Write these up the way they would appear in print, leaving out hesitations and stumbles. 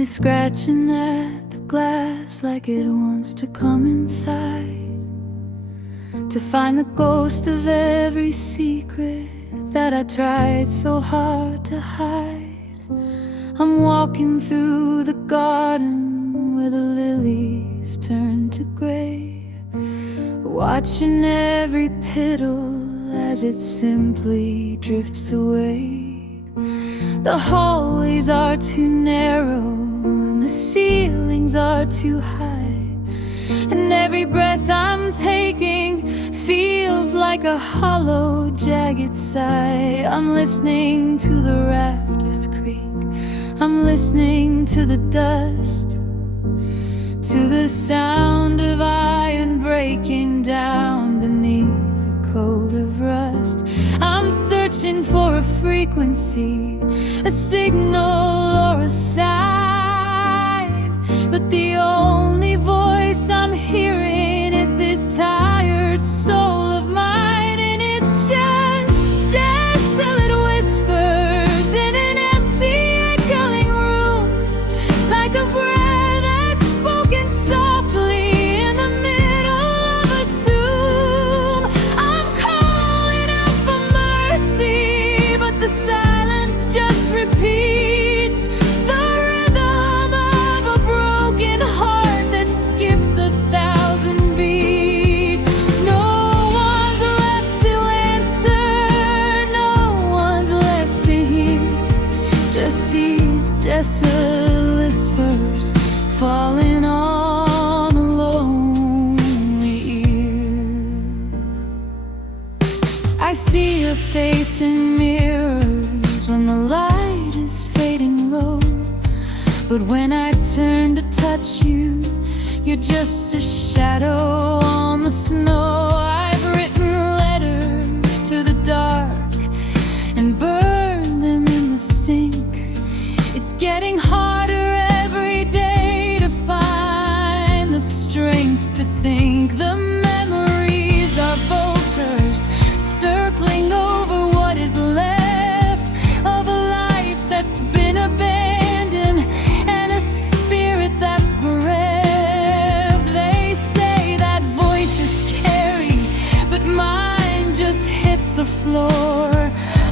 is scratching at the glass like it wants to come inside, to find the ghost of every secret that I tried so hard to hide. I'm walking through the garden where the lilies turn to gray, watching every petal as it simply drifts away. The hallways are too narrow and the ceilings are too high, and every breath I'm taking feels like a hollow, jagged sigh. I'm listening to the rafters creak, I'm listening to the dust, to the sound of iron breaking down beneath a coat of rust. I'm searching for a frequency, a signal or a sign, but the only voice I'm hearing is this tired soul of mine. And it's just desolate whispers in an empty, echoing room, like a prayer that's spoken softly in the middle of a tomb. I'm calling out for mercy, but the silence just repeats the rhythm of a broken heart that skips 1,000 beats. No one's left to answer, no one's left to hear, just these desolate whispers falling on a lonely ear. I see your face in mirrors when the light is fading low, but when I turn to touch you, you're just a shadow on the snow. I've written letters to the dark and burned them in the sink. It's getting harder every day to find the strength to think. The memories are vultures circling over what is left of a life that's been abandoned and a spirit that's bereft. They say that voices carry, but mine just hits the floor,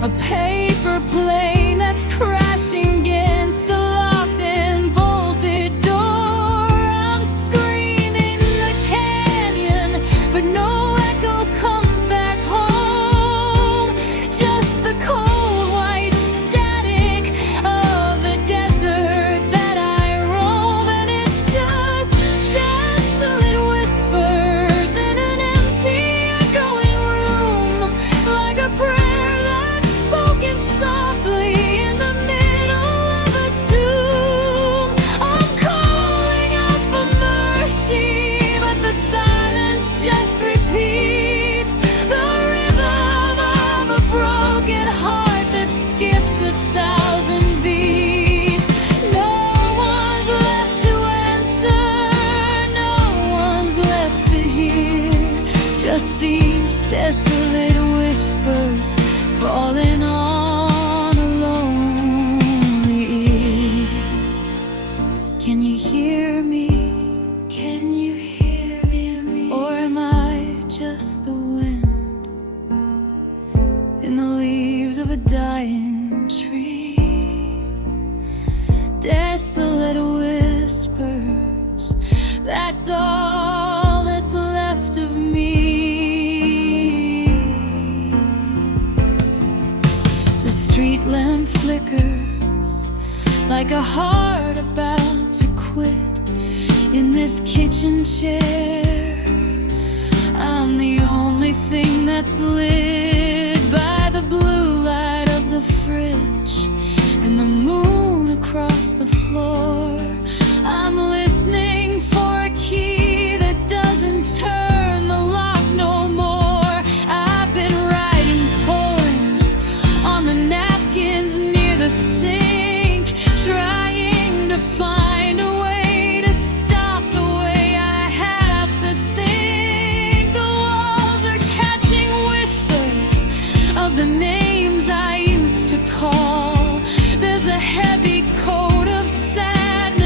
a paper plane that's crashing against a locked and bolted door. I'm screaming in the canyon, but no echo comes back home, just the cold white static of the desert that I roam. And it's just desolate whispers in an empty, echoing room, like a prayer that's spoken softly in the middle of a tomb. I'm calling out for mercy, but the silence just repeats the rhythm of a broken heart that skips 1,000 beats. No one's left to answer, no one's left to hear, just these desolate whispers falling on a lonely ear. Can you hear me? Can you hear me? Or am I just the wind in the leaves of a dying tree? Desolate whispers, that's all that's left of me. The street lamp flickers like a heart about to quit in this kitchen chair. I'm the only thing that's lit by the blue light of the fridge and the moon across the floor. I'm listening for a key that doesn't turn the lock no more. I've been writing poems on the napkins near the sink, trying to find a way to stop the way I have to think. The walls are catching whispers of the names I used to call. There's a heavy coat of sadness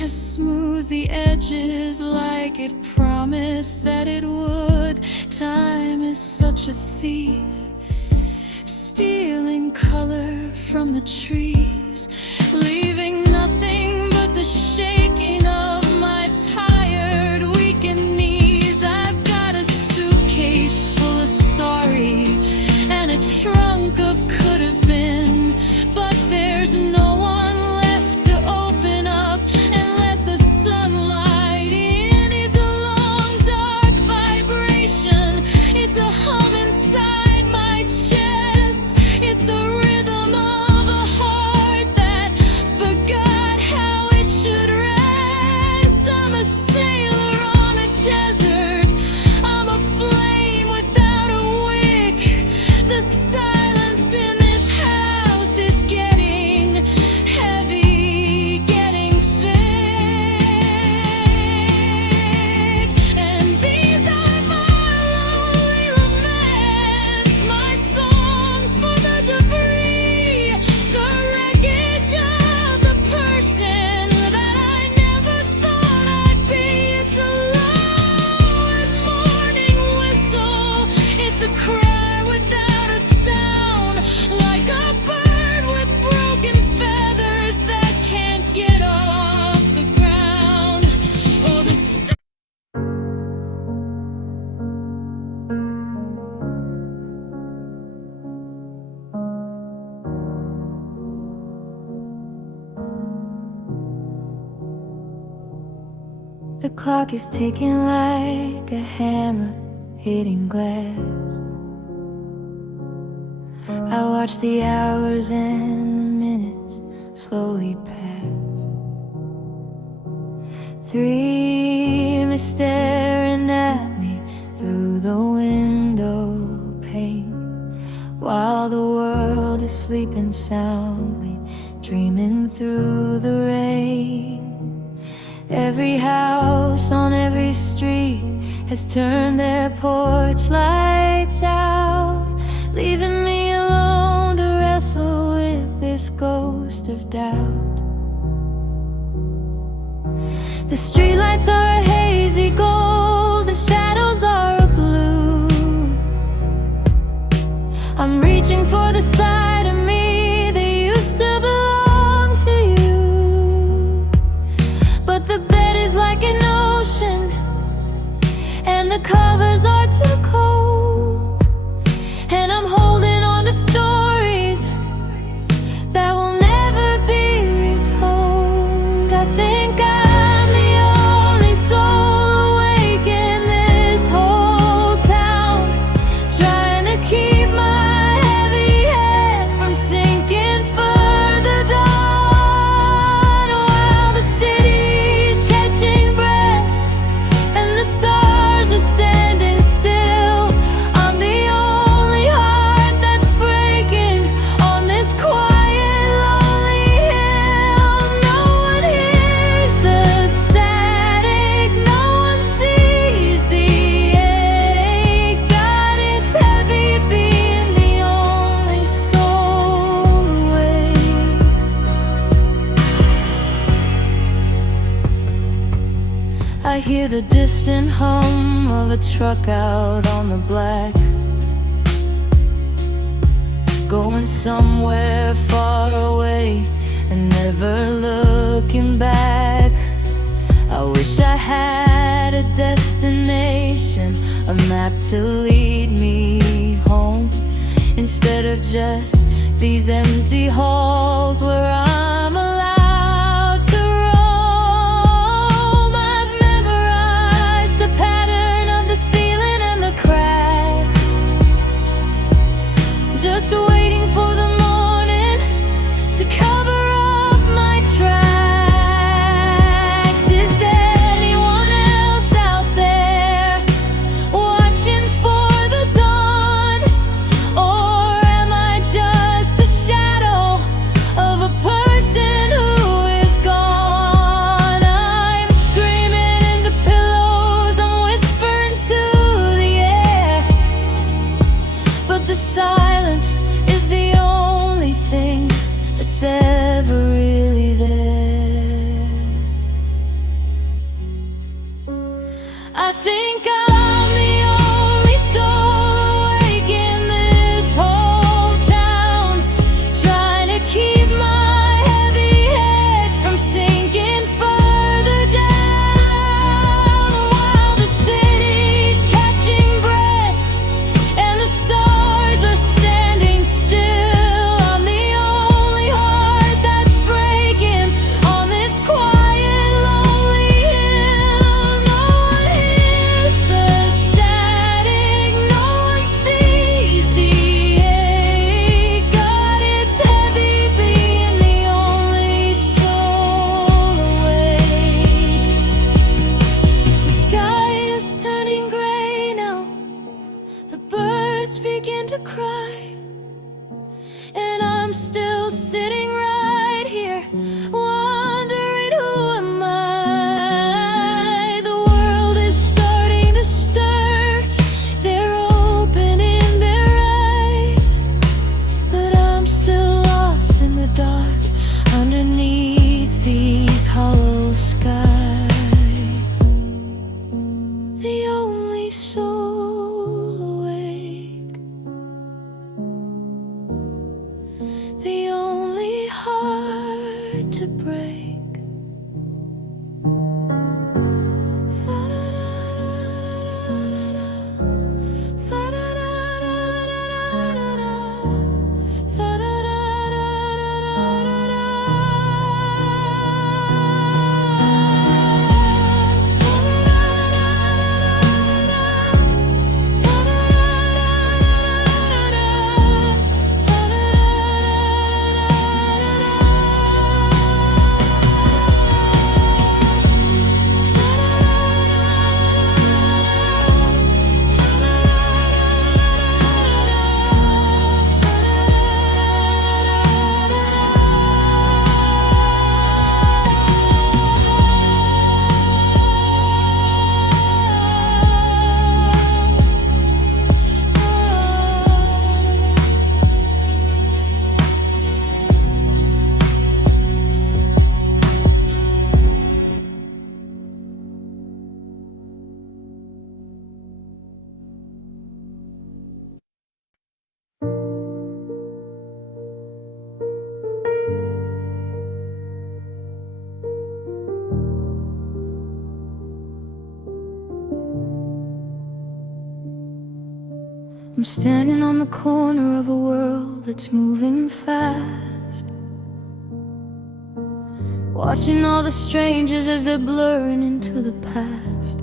has smoothed the edges like it promised that it would. Time is such a thief, stealing color from the trees, leaving nothing but the shaking of my tired, weakened knees. I've got a suitcase full of sorry and a trunk of could have been, but there's no one left to open up and let the sunlight in. It's a long dark vibration, it's a hum inside my chest, it's the rhythm of a heart that forgot how it should rest. I'm a sailor on a desert, I'm a flame without a wick. The silence in this house is getting heavy, getting thick. And these are my lonely laments, my songs for the debris, the wreckage of the person that I never thought I'd be. It's a low and morning whistle, it's a cry without a sound, like a bird with broken feathers that can't get off the ground. Oh, the The clock is ticking like a hammer hitting glass. I watch the hours and the minutes slowly pass. 3 me staring at me through the window pane, while the world is sleeping soundly, dreaming through the rain. Every house on every street has turned their porch lights out, leaving me alone to wrestle with this ghost of doubt. The streetlights are a hazy gold, the shadows are a blue. I'm reaching for the side of me that used to belong to you, but the bed is like an ocean and the covers are too cold, and I'm holding on to stories that will never be retold. I think I'm the only soul awake in this whole town, trying to keep my heavy head from sinking further down, while the city's catching breath and the stars are standing still. I'm the only heart that's breaking on this quiet, lonely hill. No one hears the static, no one sees the ache. God, it's heavy being the only soul awake. I hear the distant hum of a truck out on the black, going somewhere far away and never looking back. I wish I had a destination, a map to lead me home, instead of just these empty halls where I'm allowed to roam. I've memorized the pattern of the ceiling and the cracks, just waiting for the morning to cover up my tracks. Is there anyone else out there watching for the dawn, or am I just the shadow of a person who is gone? I'm screaming into pillows, I'm whispering to the air, but the silence is the only thing that's ever really there. I think I'm the only soul awake in this whole town, trying to keep my heavy head from sinking further down, while the city's catching breath and the stars are standing still. I'm the only heart that's breaking on this quiet, lonely hill. No one hears the static, no one sees the ache. God, it's heavy being the only soul awake. The sky is turning gray now, the birds begin to cry, and I'm still sitting right here, wondering who am I? The world is starting to stir, they're opening their eyes, but I'm still lost in the dark underneath these hollow skies. The only soul awake, the only heart to break. I'm standing on the corner of a world that's moving fast, watching all the strangers as they're blurring into the past.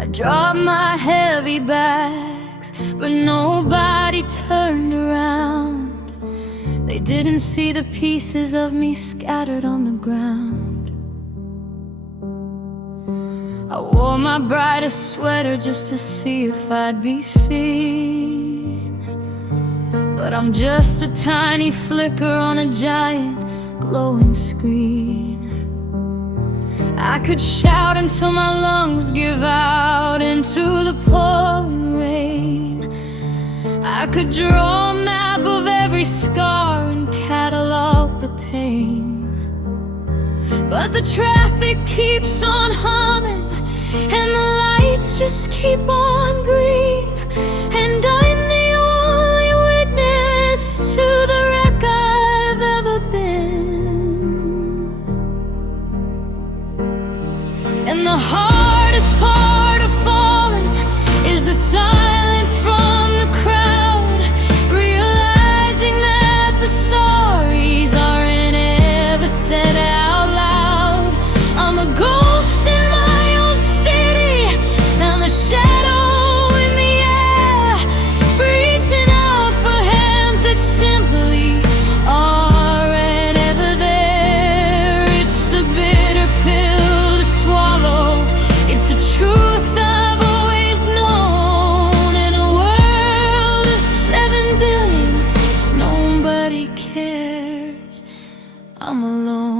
I dropped my heavy bags, but nobody turned around. They didn't see the pieces of me scattered on the ground. I wore my brightest sweater just to see if I'd be seen, but I'm just a tiny flicker on a giant glowing screen. I could shout until my lungs give out into the pouring rain. I could draw a map of every scar and catalog the pain, but the traffic keeps on humming and the lights just keep on green, and I'm the only witness to the wreck I've ever been. And the hardest part of falling is the silence from the crowd, realizing that the sorries aren't ever said out loud. I'm a ghost in my own city, and the shadow in the air, reaching out for hands that simply aren't ever there. It's a bitter pill to swallow, it's a truth I've always known. In a world of 7 billion, nobody cares, I'm alone.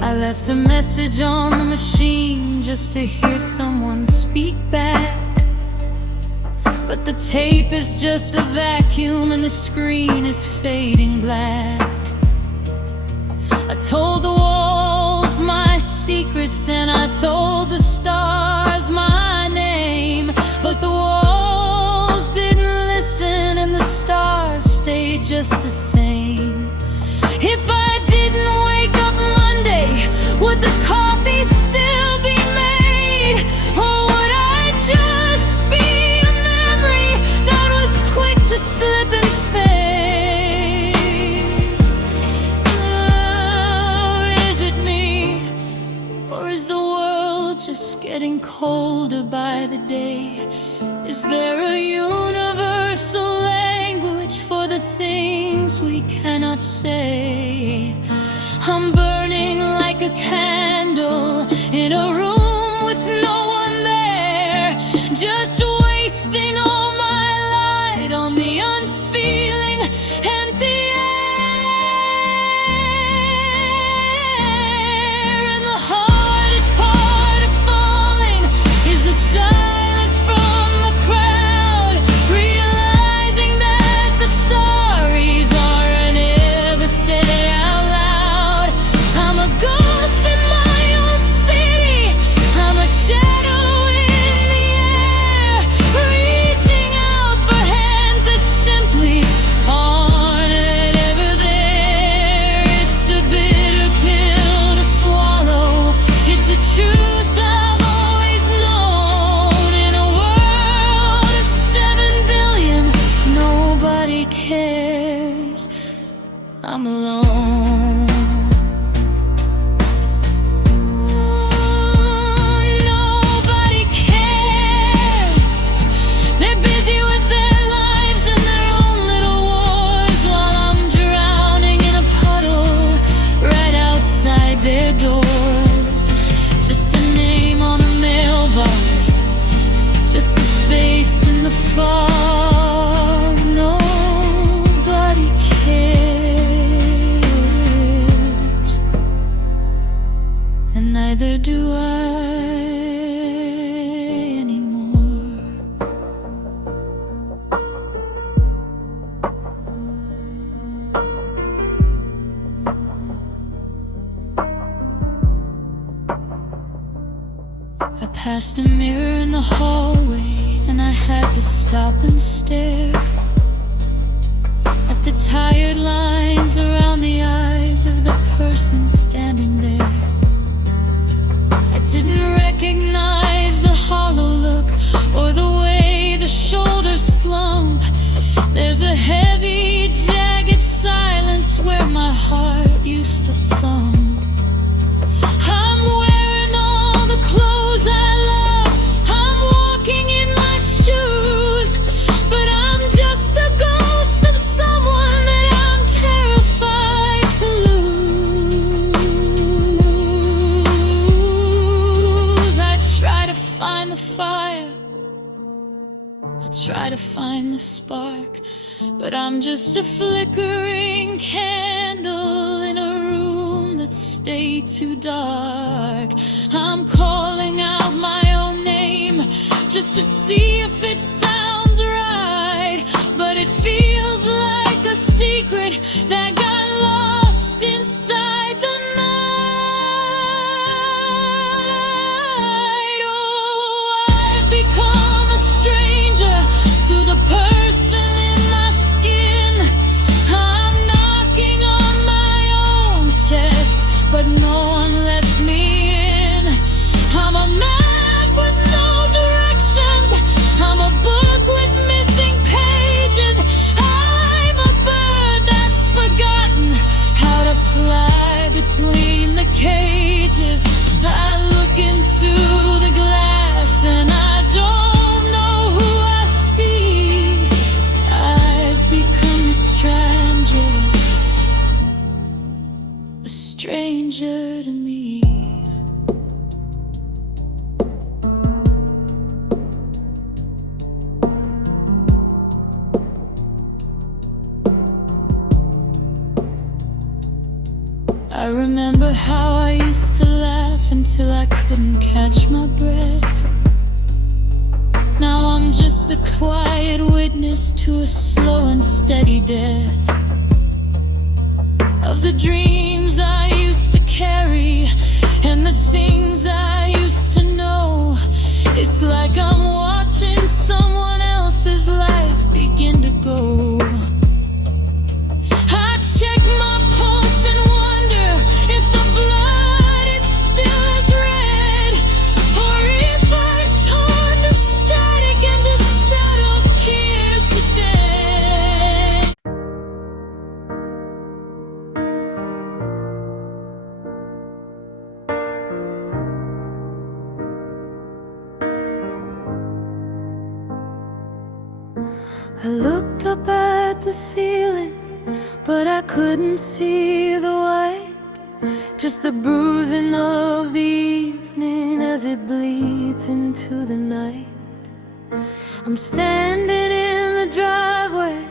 I left a message on the machine just to hear someone speak back. But the tape is just a vacuum and the screen is fading black. I told the walls my secrets and I told the stars my name, but the walls didn't listen and the stars stayed just the same. If I didn't wake up Monday, would the coffee still be made? Or would I just be a memory that was quick to slip and fade? Or is it me? Or is the world just getting colder by the day? Is there a universal language for the things we cannot say? I'm burning like a candle in a room with no one there, just wasting all my light on the unfeeling, empty air. And the hardest part of falling is the silence from the crowd, realizing that the sorries aren't ever said out loud. I'm a ghost in my own city, I'm a shadow in the air, reaching out for hands that simply aren't ever there. It's a bitter pill to swallow, it's a truth I've always known. In a world of 7 billion, nobody cares, I'm alone. Nobody cares. They're busy with their lives and their own little wars, while I'm drowning in a puddle right outside their doors. Just a name on a mailbox, just a face in the fog. Nobody cares, and neither do I anymore. I passed a mirror in the hallway and I had to stop and stare at the tired lines around the eyes of the person standing there. I didn't recognize the hollow look or the way the shoulders slump. There's a heavy, jagged silence where my heart used to thump. I'm wearing all the clothes I love, I'm walking in my shoes, but I'm just a ghost of someone that I'm terrified to lose. I try to find the fire, I try to find the spark, but I'm just a flickering candle in a room that stayed too dark. I'm calling out my own name just to see if it sounds right, but it feels like a secret that got lost inside the night. Oh, I've become a stranger to the person in my skin. I'm knocking on my own chest, but no one lets me in. I'm a map with no directions, I'm a book with missing pages, I'm a bird that's forgotten how to fly between the cages. I look into the glass and I don't know who I see. I've become a stranger to me. I remember how I used to laugh life until I couldn't catch my breath. Now I'm just a quiet witness to a slow and steady death of the dreams I used to carry and the things I used to know. It's like I'm watching someone else's life begin to go. I check my pulse and wonder if the blood is still as red, or if I've torn the static into shadows pierce the dead. I looked up at the ceiling, but I couldn't see the white, just the bruising of the evening as it bleeds into the night. I'm standing in the driveway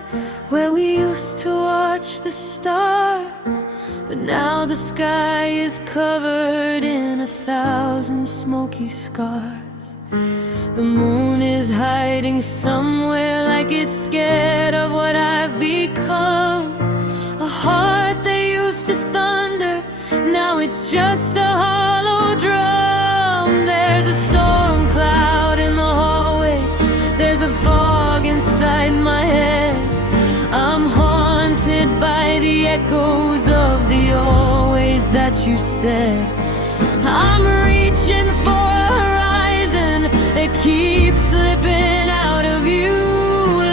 where we used to watch the stars, but now the sky is covered in 1,000 smoky scars. The moon is hiding somewhere like it's scared of what I've become. A heart that used to thunder, now it's just a hollow drum. There's a storm cloud in the hallway, there's a fog inside my head. I'm haunted by the echoes of the always that you said. I'm reaching for a horizon that keeps slipping out of you,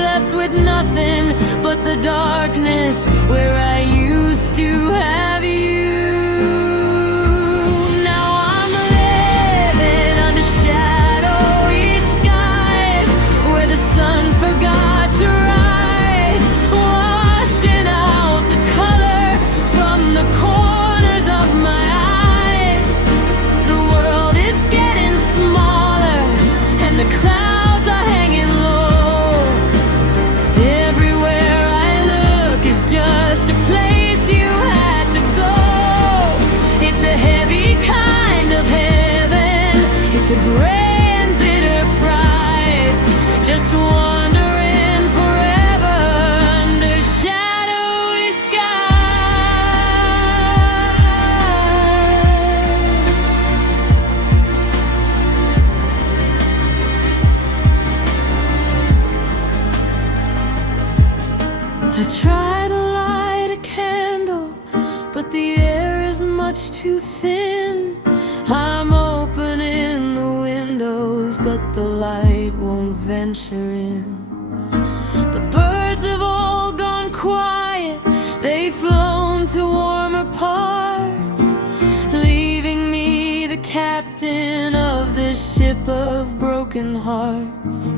left with nothing but the darkness where I used to have you. Now I'm living under shadowy skies where the sun forgot to rise, washing out the color from the corners of my eyes. The world is getting smaller and the clouds are hanging low. Everywhere I look is just a place you had to go. It's a heavy kind of heaven, it's a gray and bitter price, just wandering forever under shadowy skies. I try to light a candle, but the air is much too thin. I'm opening the windows, but the light won't venture in. The birds have all gone quiet, they've flown to warmer parts, leaving me the captain of this ship of broken hearts.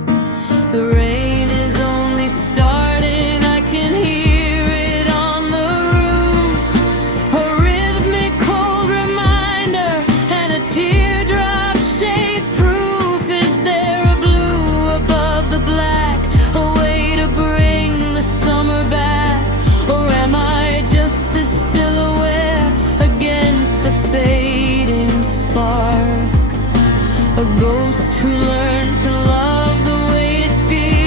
The rain is only starting, I can hear it on the roof, a rhythmic cold reminder and a teardrop shaped proof. Is there a blue above the black, a way to bring the summer back, or am I just a silhouette against a fading spark, a ghost who learned to love the way it feels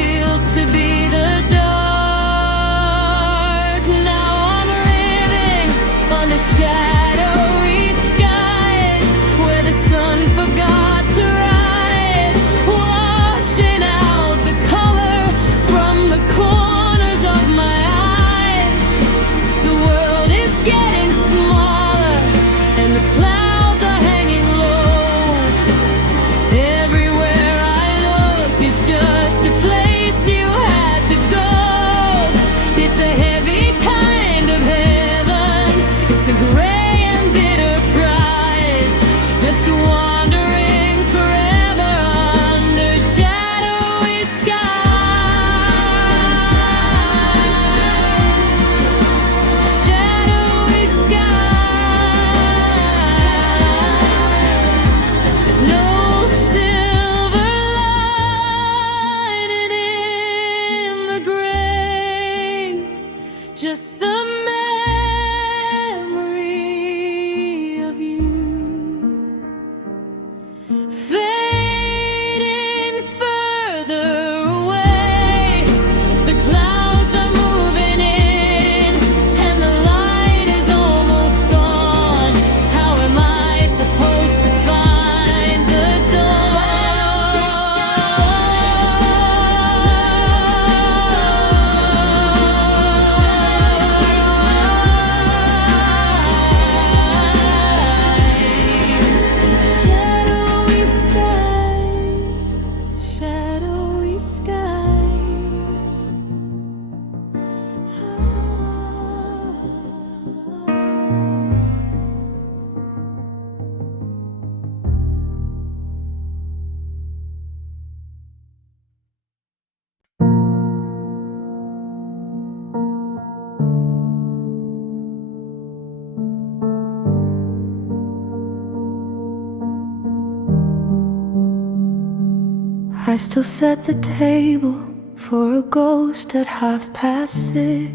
I still set the table for a ghost at 6:30,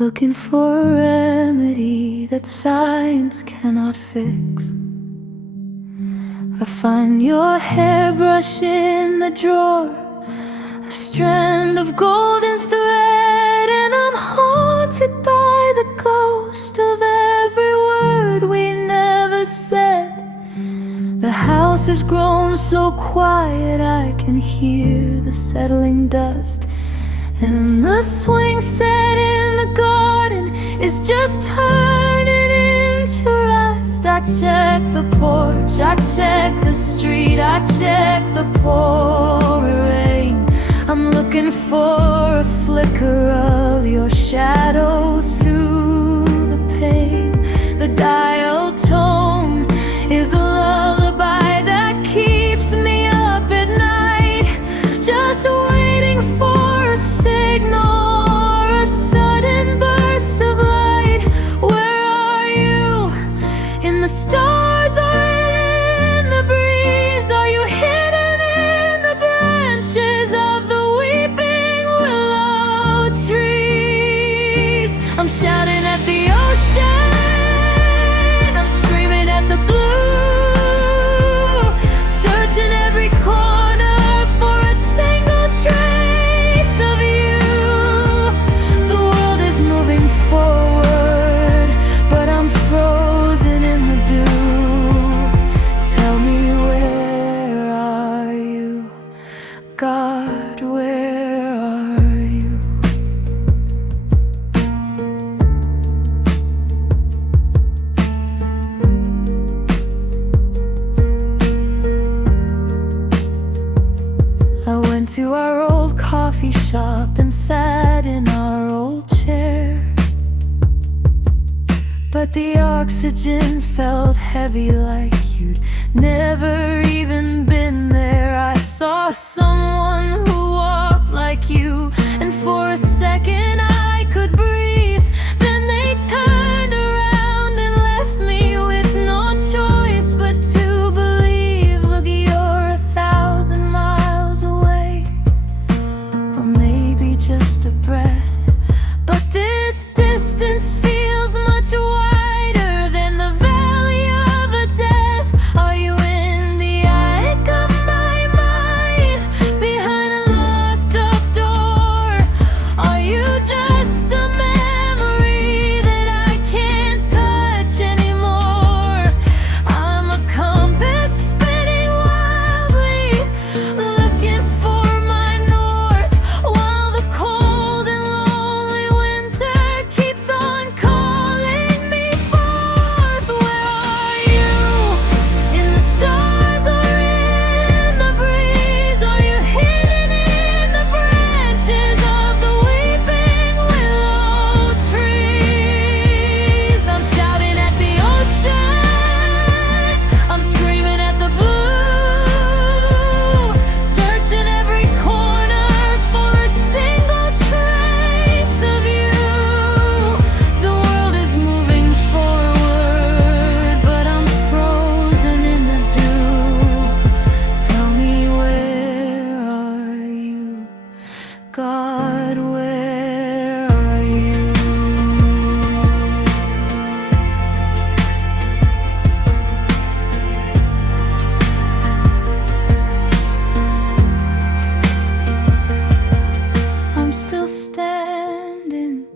looking for a remedy that science cannot fix. I find your hairbrush in the drawer, a strand of golden thread, and I'm haunted by the ghost of every word we never said. The house has grown so quiet I can hear the settling dust, and the swing set in the garden is just turning into rust. I check the porch, I check the street, I check the pouring rain. I'm looking for a flicker of your shadow through the pane. The dial tone is a lullaby that keeps me up at night, just waiting for a signal or a sudden burst of light. Where are you? In the stars or in the breeze? Are you hidden in the branches of the weeping willow trees? I'm shouting at the ocean, I'm screaming at the blue, searching every corner for a single trace of you. The world is moving forward, but I'm frozen in the dew. Tell me, where are you? God, where are you? I went to our old coffee shop and sat in our old chair, but the oxygen felt heavy, like you'd never even been there. I saw someone who walked like you, and for a second I could breathe. Then they turned around and left me with no choice but to believe. Look, you're 1,000 miles away, or maybe just a breath, but this distance feels much wider than the valley of a death. Are you in the attic of my mind, behind a locked up door? Are you just a memory that I can't touch anymore? I'm a compass spinning wildly, looking for my north, while the cold and lonely winter keeps on calling me forth. Where are you? In the stars or in the breeze? Are you hidden in the branches of the weeping willow trees? I'm shouting at the ocean, I'm screaming at the blue, searching every corner for a single trace of you. The world is moving forward, but I'm frozen in the dew. Tell me, where are you? God, where are you? I'm still standing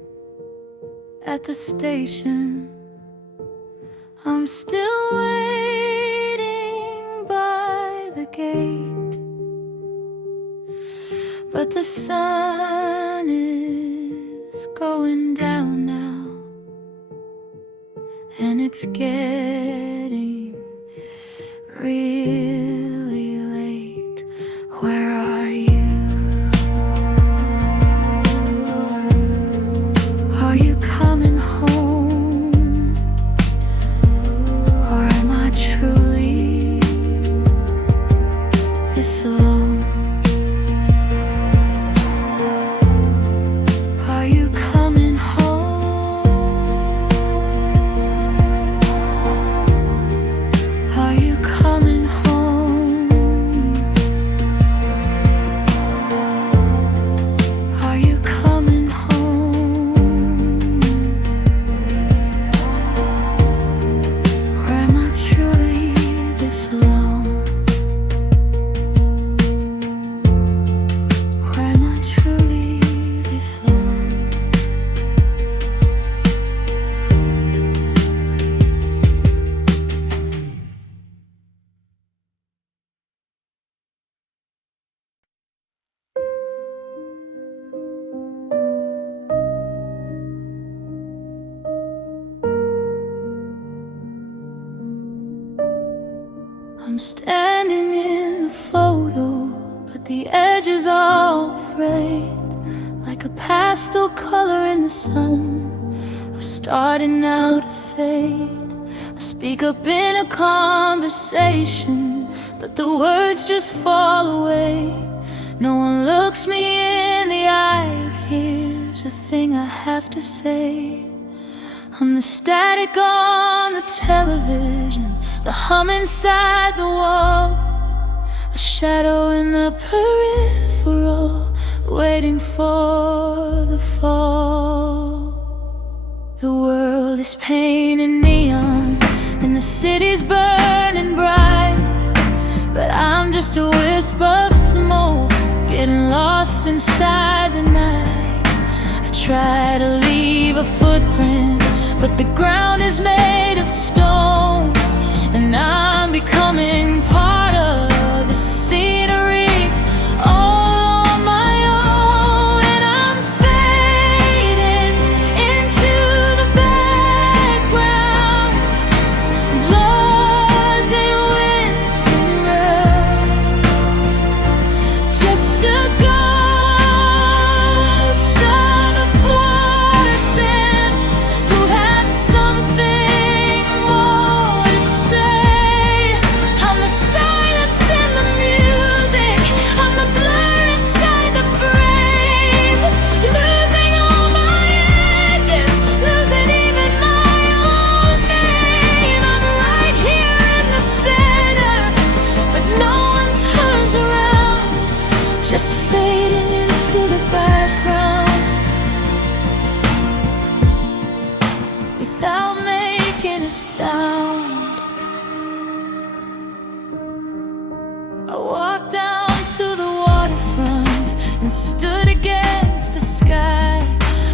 at the station, I'm still waiting by the gate, but the sun is going down now, and it's getting really late. Where are you? Are you coming home? Or am I truly this alone? Are you coming home? Are you coming home? I'm standing in the photo, but the edges all frayed, like a pastel color in the sun, or starting out to fade. I speak up in a conversation, but the words just fall away. No one looks me in the eye or hears a thing I have to say. I'm the static on the television, the hum inside the wall, a shadow in the peripheral, waiting for the fall. The world is painted neon and the city's burning bright, but I'm just a wisp of smoke, getting lost inside the night. I try to leave a footprint, but the ground is made of stone, and I'm becoming part of the scenery all on my own. And I'm fading into the background, blood and wind and road, just a ghost of a person who had something more to say. I'm the silence in the music, I'm the blur inside the frame, losing all my edges, losing even my own name. I'm right here in the center, but no one turns around, just fading into the background without making a sound. I walked down to the waterfront and stood against the sky,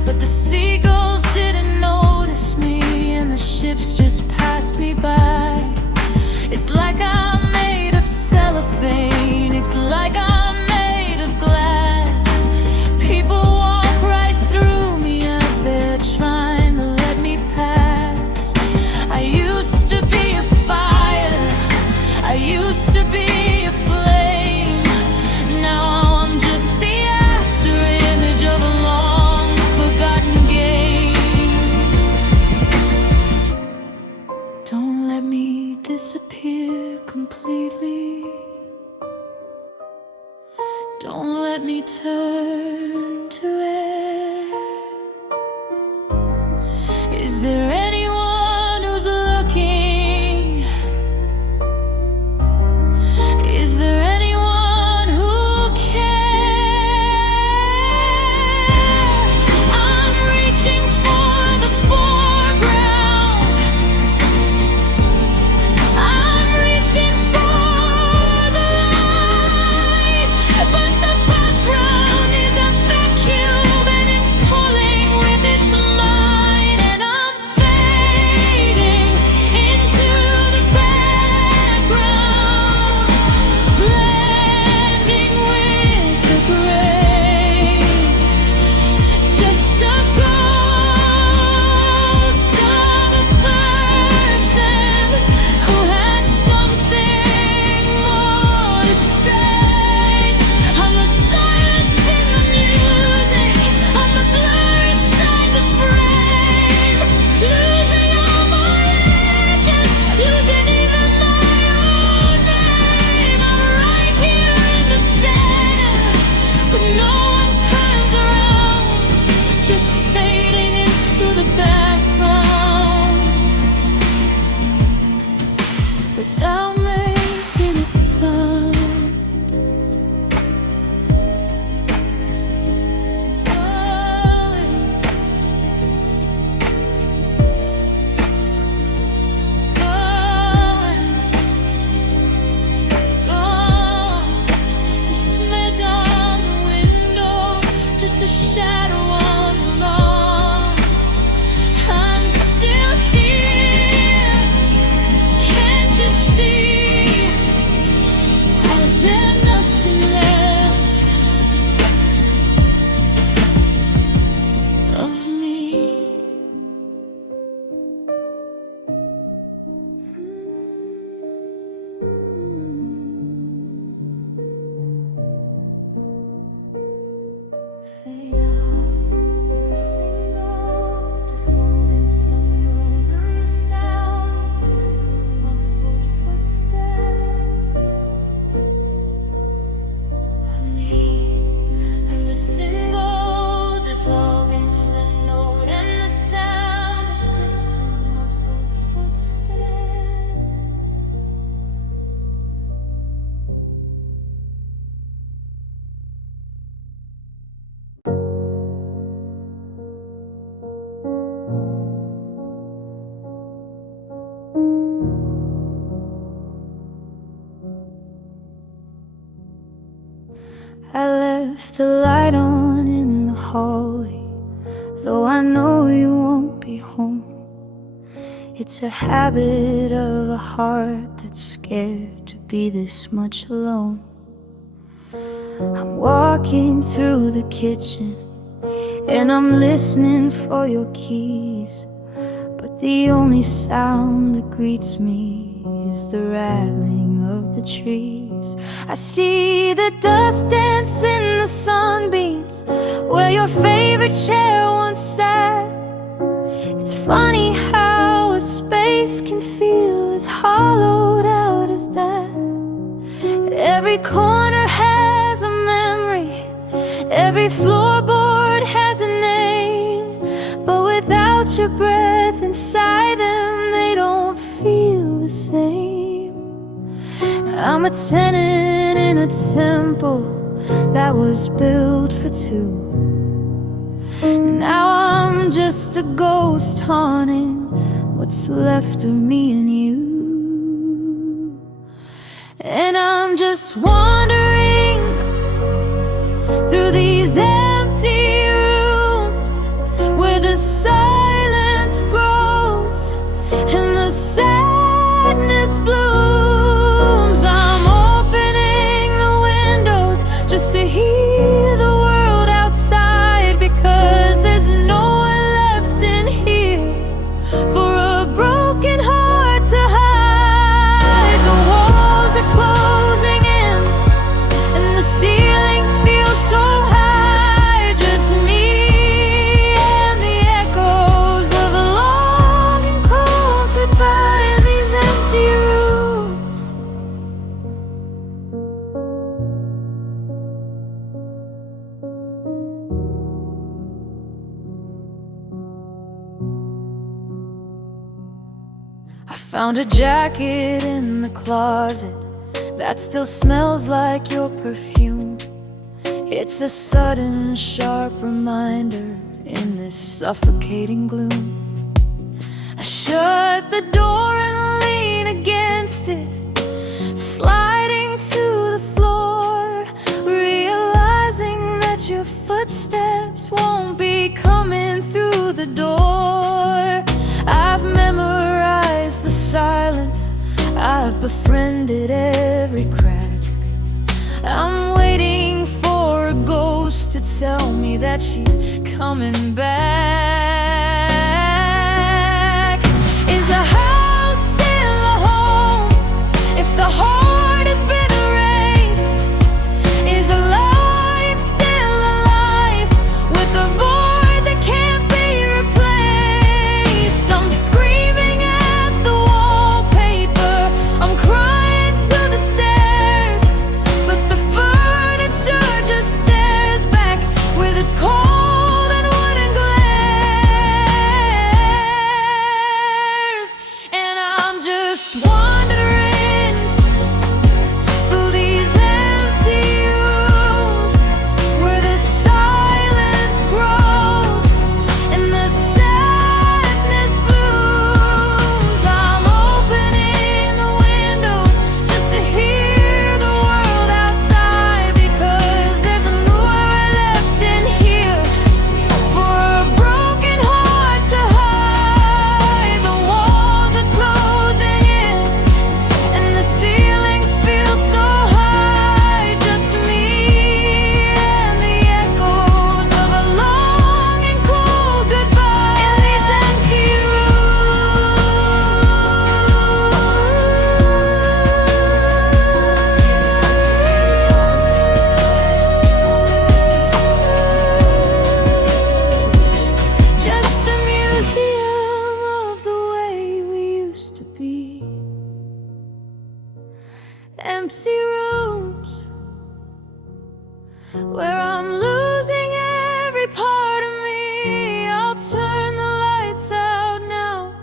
but the seagulls didn't notice me and the ships just passed me by. It's like I'm made of cellophane, it's like I'm made of glass. People walk right through me as they're trying to let me pass. I used to be a fire, I used to be a flame. Now I'm just the after image of a long forgotten game. Don't let me disappear completely, don't let me turn to air. Is there anyone who's looking? Is there anyone who cares? I'm reaching for the foreground, I'm reaching for the light, but the background is a vacuum and it's pulling with its mind. And I'm fading left the light on in the hallway, though I know you won't be home. It's a habit of a heart that's scared to be this much alone. I'm walking through the kitchen and I'm listening for your keys, but the only sound that greets me is the rattling of the trees. I see the dust dance in the sunbeams where your favorite chair once sat. It's funny how a space can feel as hollowed out as that. Every corner has a memory, every floorboard has a name, but without your breath inside them, they don't feel the same. I'm a tenant in a temple that was built for two. Now I'm just a ghost haunting what's left of me and you. And I'm just wandering through these empty rooms where the silence grows and the sadness blooms. I'm opening the windows just to hear the world outside, because there's no one left in here for a broken heart to hide. The walls are closing in and the ceilings feel so high, just me and the echoes of a long and cold goodbye in these empty rooms. I found a jacket in the closet that still smells like your perfume. It's a sudden, sharp reminder in this suffocating gloom. I shut the door and lean against it, sliding to the floor, realizing that your footsteps won't be coming through the door. I've memorized the silence, I've befriended every crack. I'm waiting for a ghost to tell me that she's coming back. Is a house still a home if the heart has been erased? Is a life still alive with a void that can't be replaced? I'm screaming at the wallpaper, I'm crying to the stairs, but the furniture just stares back with its cold and wooden glares. And I'm just wandering through these empty rooms where the silence grows and the sadness blooms. I'm opening the windows just to hear the world outside, because there's nowhere left in here for a broken heart to hide. The walls are closing in and the ceilings feel so high, just me and the echoes of a long and cold goodbye in these empty rooms. Just a museum of the way we used to be. Empty rooms where I'm losing every part of me. I'll turn the lights out now,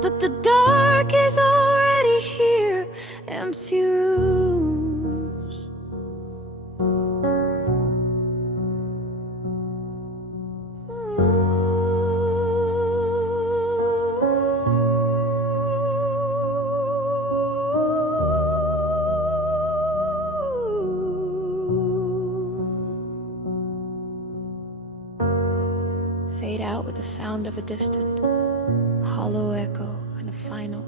but the dark is already here. Empty rooms. fade out with the sound of a distant, hollow echo and a final,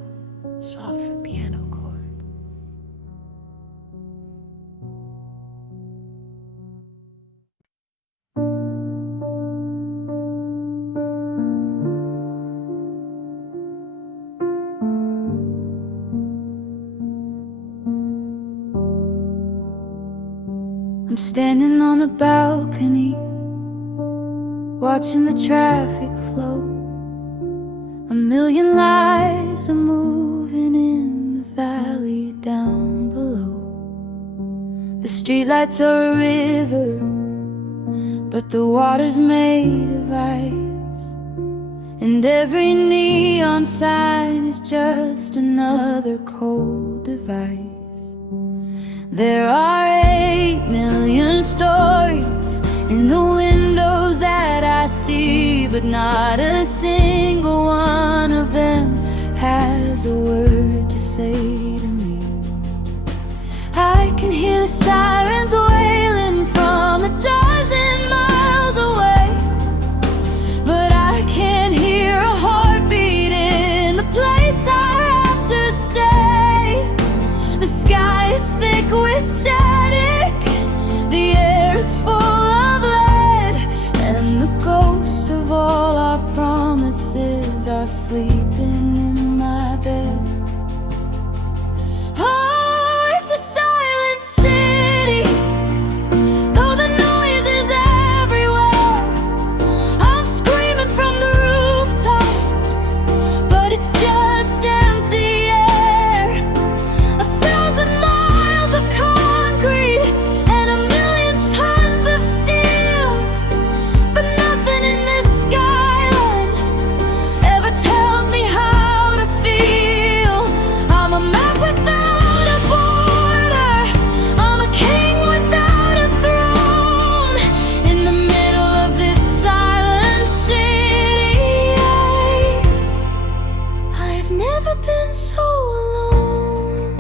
soft piano chord. I'm standing on the balcony, watching the traffic flow. A million lives are moving in the valley down below. The streetlights are a river, but the water's made of ice. And every neon sign is just another cold device. There are 8 million stories in the windows that I see, but not a single one of them has a word to say to me. I can hear the sirens wailing from a dozen miles away, but I can't hear a heartbeat in the place I have to stay. The sky is thick with static, the air is full of lead, and the ghosts of all our promises are sleeping in my bed. Oh, it's a silent city, though the noise is everywhere. I'm screaming from the rooftops, but it's just empty air. 1,000 miles of concrete and a million tons of steel, but nothing in this skyline ever tells me how to feel. I'm a map without a border, I'm a king without a throne, in the middle of this silent city. I've never been so alone.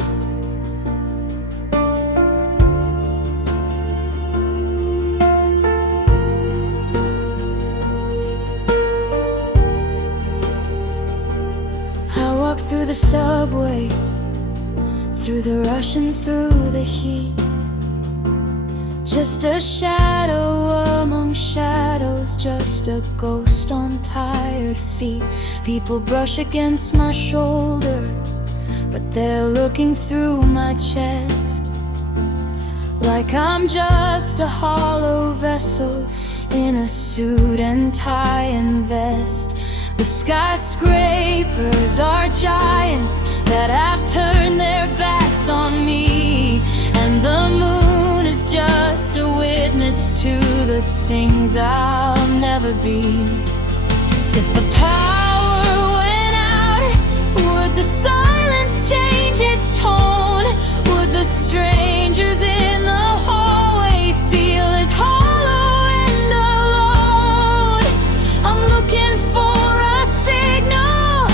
I walk through the subway, through the rush and through the heat, just a shadow among shadows, just a ghost on tired feet. People brush against my shoulder, but they're looking through my chest, like I'm just a hollow vessel in a suit and tie and vest. The skyscrapers are giants that have turned their backs on me, and the moon is just a witness to the things I'll never be. If the power went out, would the silence change its tone? Would the strangers in the hallway feel as hollow and alone? I'm looking for a signal,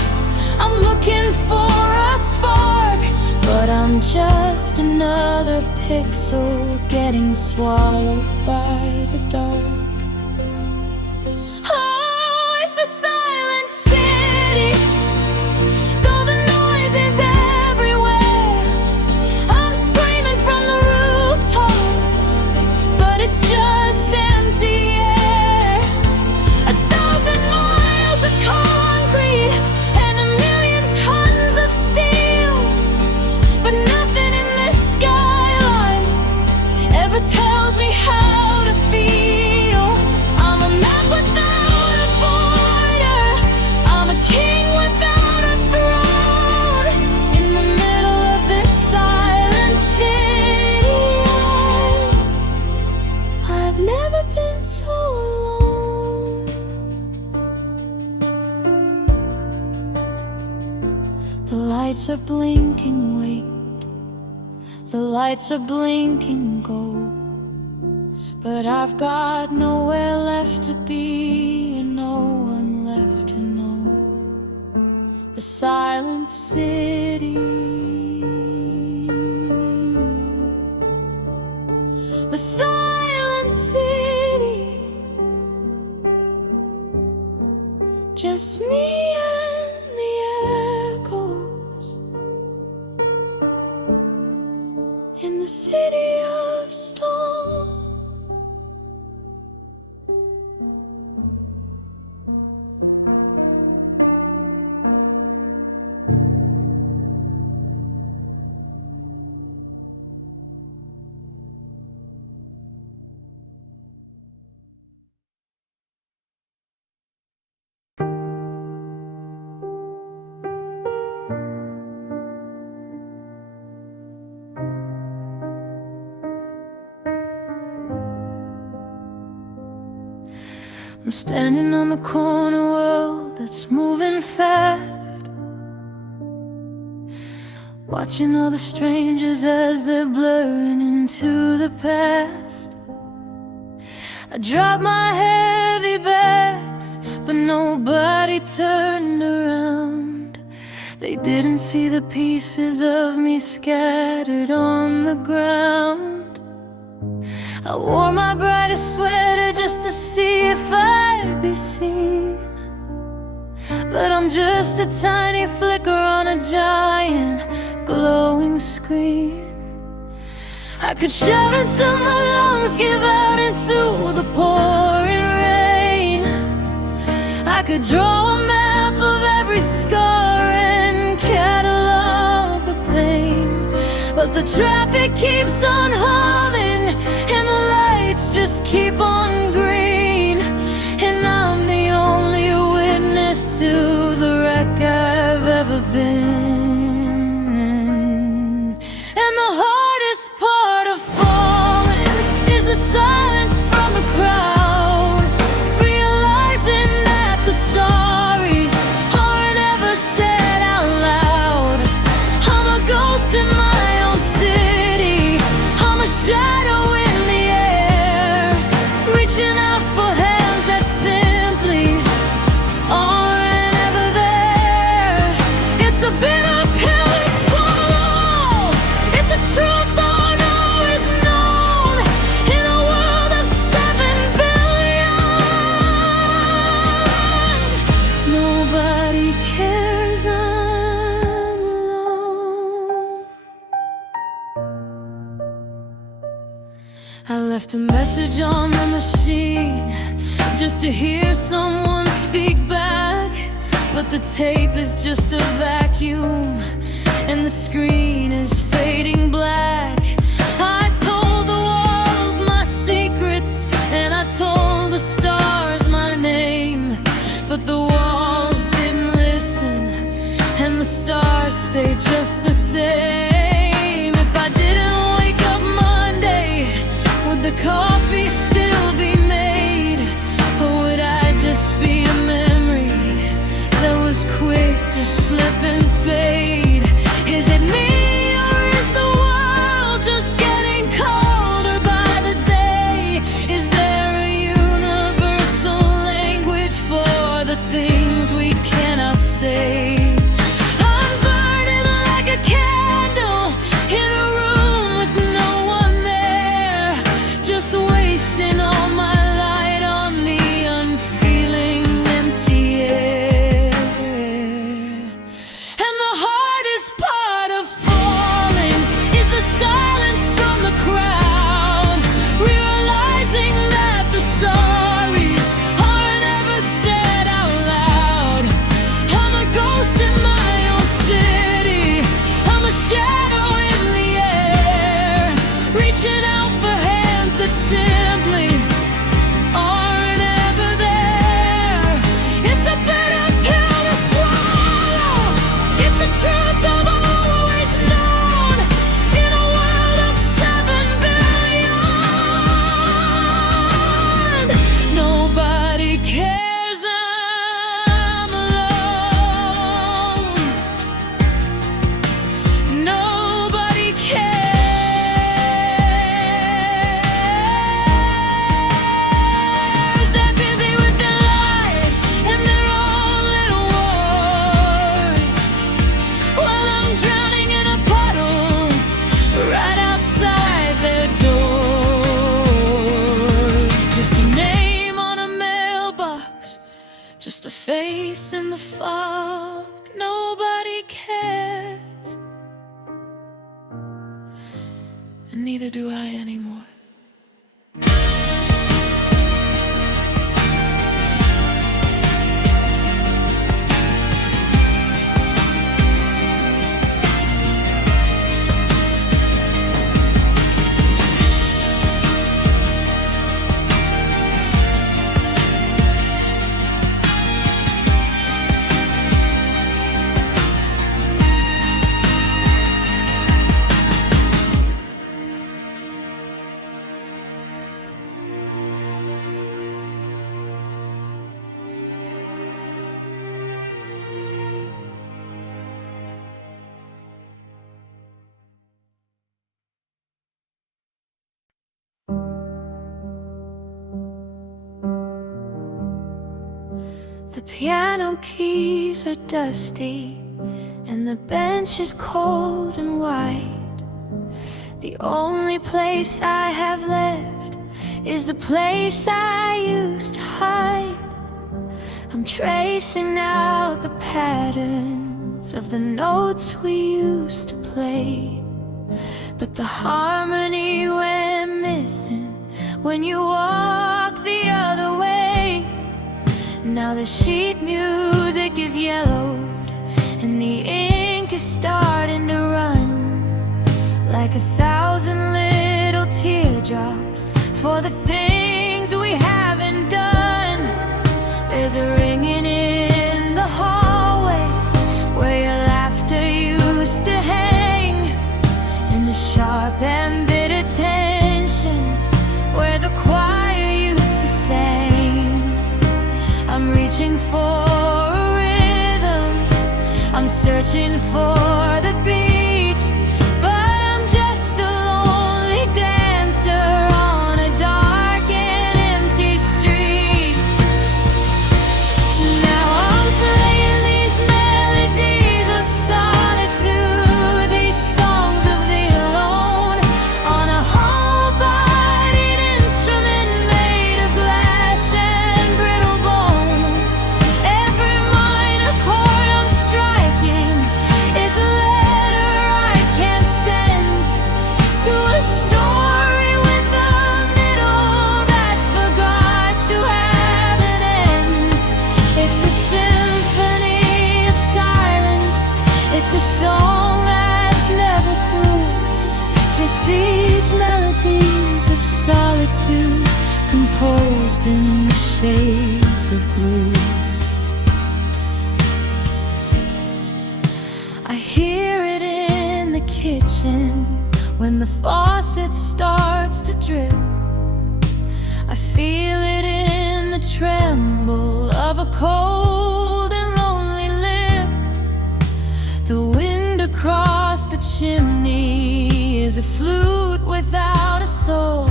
I'm looking for a spark, but I'm just another pixel getting swallowed by the dark. Oh, it's a silent city, though the noise is everywhere. I'm screaming from the rooftops, but it's just empty air. 1,000 miles of concrete and a million tons of steel, but nothing in this skyline ever tells me how to feel. I'm a map without a border, I'm a king without a throne, in the middle of this silent city. I've never been so alone. The lights are blinking, wait, the lights are blinking, go, but I've got nowhere left to be and no one left to know. The silent city, the silent city. just me and the echoes in the city of stone. I'm standing on the corner, world that's moving fast, watching all the strangers as they're blurring into the past. I dropped my heavy bags, but nobody turned around. They didn't see the pieces of me scattered on the ground. I wore my brightest sweater just to see if I'd be seen, but I'm just a tiny flicker on a giant glowing screen. I could shout until my lungs give out into the pouring rain. I could draw a map of every scar and catalog the pain, but the traffic keeps on humming and the lights just keep on green, and I'm the only witness to the wreck I've ever been. And the hardest part of falling is the silence from the crowd, realizing that the sorries aren't ever said out loud. I'm a ghost in my own city, I'm a shadow in the air, reaching out for hands that simply aren't ever there. It's a bitter pill to swallow, it's a truth all know is known in a world of 7 billion. Nobody cares I'm alone. I left a message on the machine just to hear someone speak back, but the tape is just a vacuum and the screen is fading black. I told the walls my secrets and I told the stars my name, but the walls didn't listen and the stars stayed just the same. If I didn't wake up Monday, would the coffee still be made, or would I just be a memory that was quick to slip and fade? Is it me or is the world just getting colder by the day? Is there a universal language for the things we cannot say? I'm burning like a candle in a room with no one there, just waiting face in the fog, nobody cares, and neither do I anymore. The piano keys are dusty, and the bench is cold and white. The only place I have left is the place I used to hide. I'm tracing out the patterns of the notes we used to play, but the harmony went missing when you walked the other way. Now the sheet music is yellowed, and the ink is starting to run like 1,000 little teardrops for the things we haven't done. There's a ringing in the hallway where your laughter used to hang, and a sharp and bitter tension where the choir used to sing. I'm reaching for a rhythm, I'm searching for the beat, but I'm just a lonely dancer on a dark and empty street. Now I'm playing these melodies of solitude, these songs of the alone, on a hollow-bodied instrument made of glass and brittle bone. Every minor chord I'm striking is a letter I can't send to a story with a middle that forgot to have an end. It's a symphony of silence, it's a song that's never through. Just these melodies of solitude composed in shades of blue. I hear it in the kitchen when the faucet starts to drip. I feel it in the tremble of a cold and lonely lip. The wind across the chimney is a flute without a soul,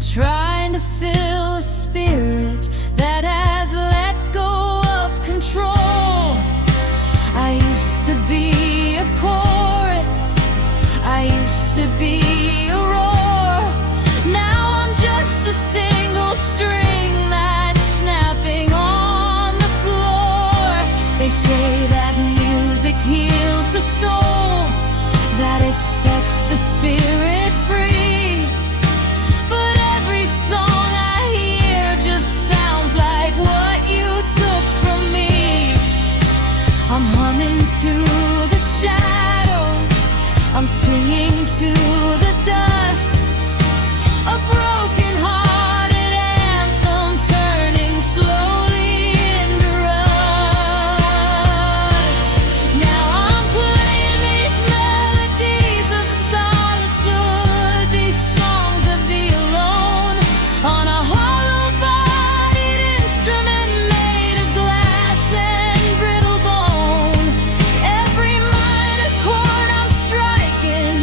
trying to fill a spirit that has let go of control. I used to be a chorus, I used to be a roar. Now I'm just a single string that's snapping on the floor. They say that music heals the soul, that it sets the spirit free, but every song I hear just sounds like what you took from me. I'm humming to the shadows, I'm singing to the dust, a broken-hearted anthem turning slowly into rust. Now I'm playing these melodies of solitude, these songs of the alone, on a hollow-bodied instrument made of glass and brittle bone. Every minor chord I'm striking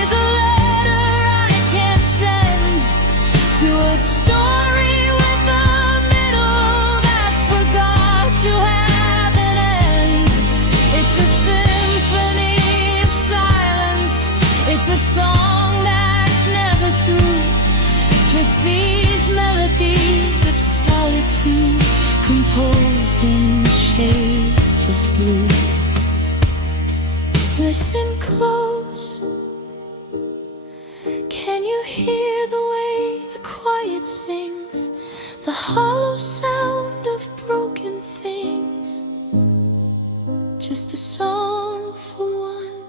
is a letter I can't send to a story with a middle that forgot to have an end. It's a symphony of silence, it's a song that's never through. Just these melodies of solitude composed posed in shades of blue. Listen close. Can you hear the way the quiet sings, the hollow sound of broken things? Just a song for one.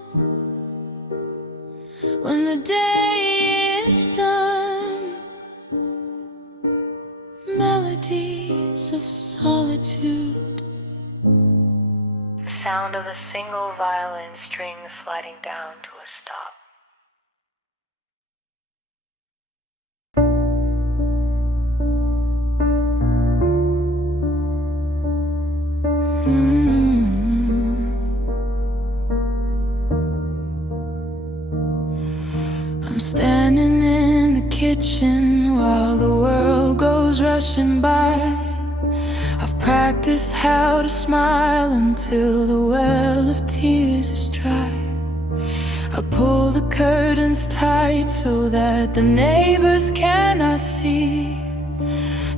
When the day is done, melodies of solitude. The sound of a single violin string sliding down to a stop. I'm standing in the kitchen while the world goes rushing by. I've practiced how to smile until the well of tears is dry. I pull the curtains tight so that the neighbors cannot see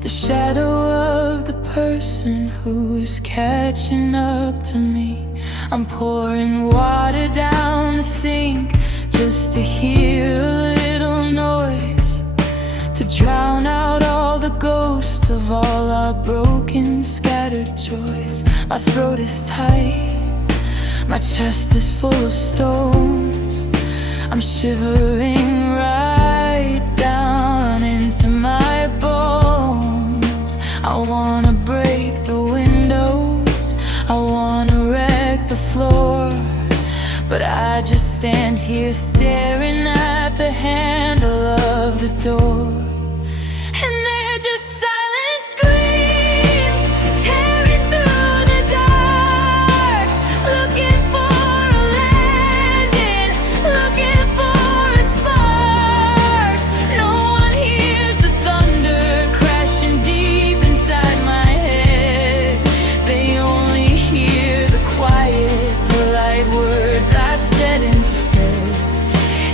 the shadow of the person who is catching up to me. I'm pouring water down the sink just to hear a little noise, to drown out all the ghosts of all our broken, scattered joys. My throat is tight, my chest is full of stones. I'm shivering right down into my bones. I wanna break the windows, I wanna wreck the floor, but I just stand here staring at the handle of the door. And they're just silent screams tearing through the dark, looking for a landing, looking for a spark. No one hears the thunder crashing deep inside my head. They only hear the quiet, polite words I've said instead.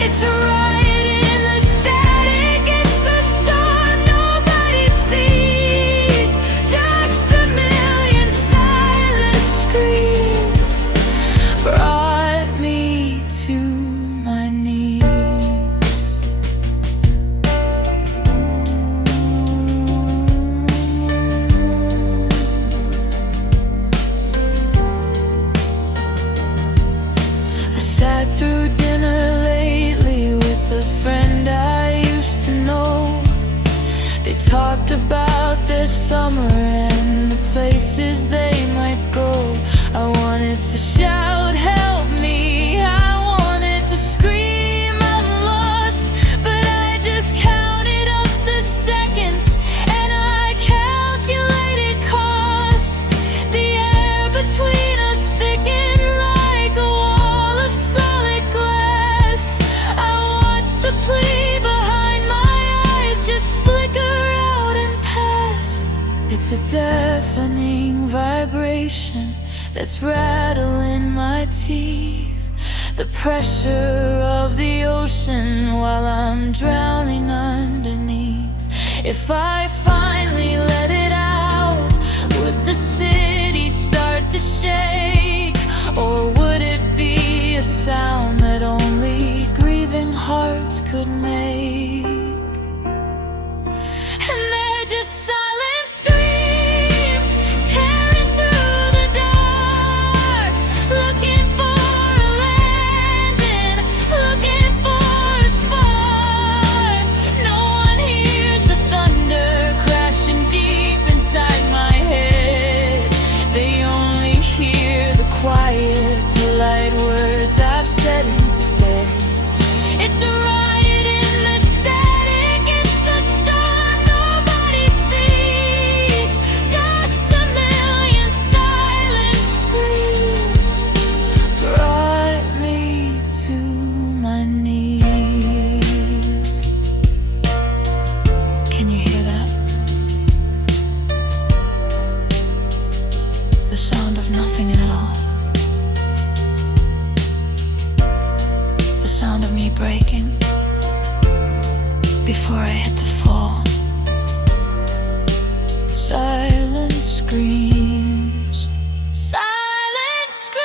It's a riot in the static, it's a storm nobody sees. Just a million silent screams brought me to my knees. I sat through dinner lately with a friend I used to know. They talked about their summer and the places they might go. I wanted to shout, help me, I wanted to scream, I'm lost, but I just counted up the seconds and I calculated cost. The air between us thickened like a wall of solid glass. I watched the plea behind my eyes just flicker out and pass. It's a deafening vibration that's rattling my teeth, the pressure of the ocean while I'm drowning underneath. If I finally let it out, would the city start to shake? Or would it be a sound that only grieving hearts could make? And they're just silent screams tearing through the dark, looking for a landing, looking for a spark. No one hears the thunder crashing deep inside my head. They only hear the quiet, polite words I've said instead. It's a riot in the static, it's a storm nobody sees. Just a million silent screams brought me to my knees. Can you hear that? The sound of nothing at all. The sound of me breaking before I hit the fall. Silence screams. Silent screams.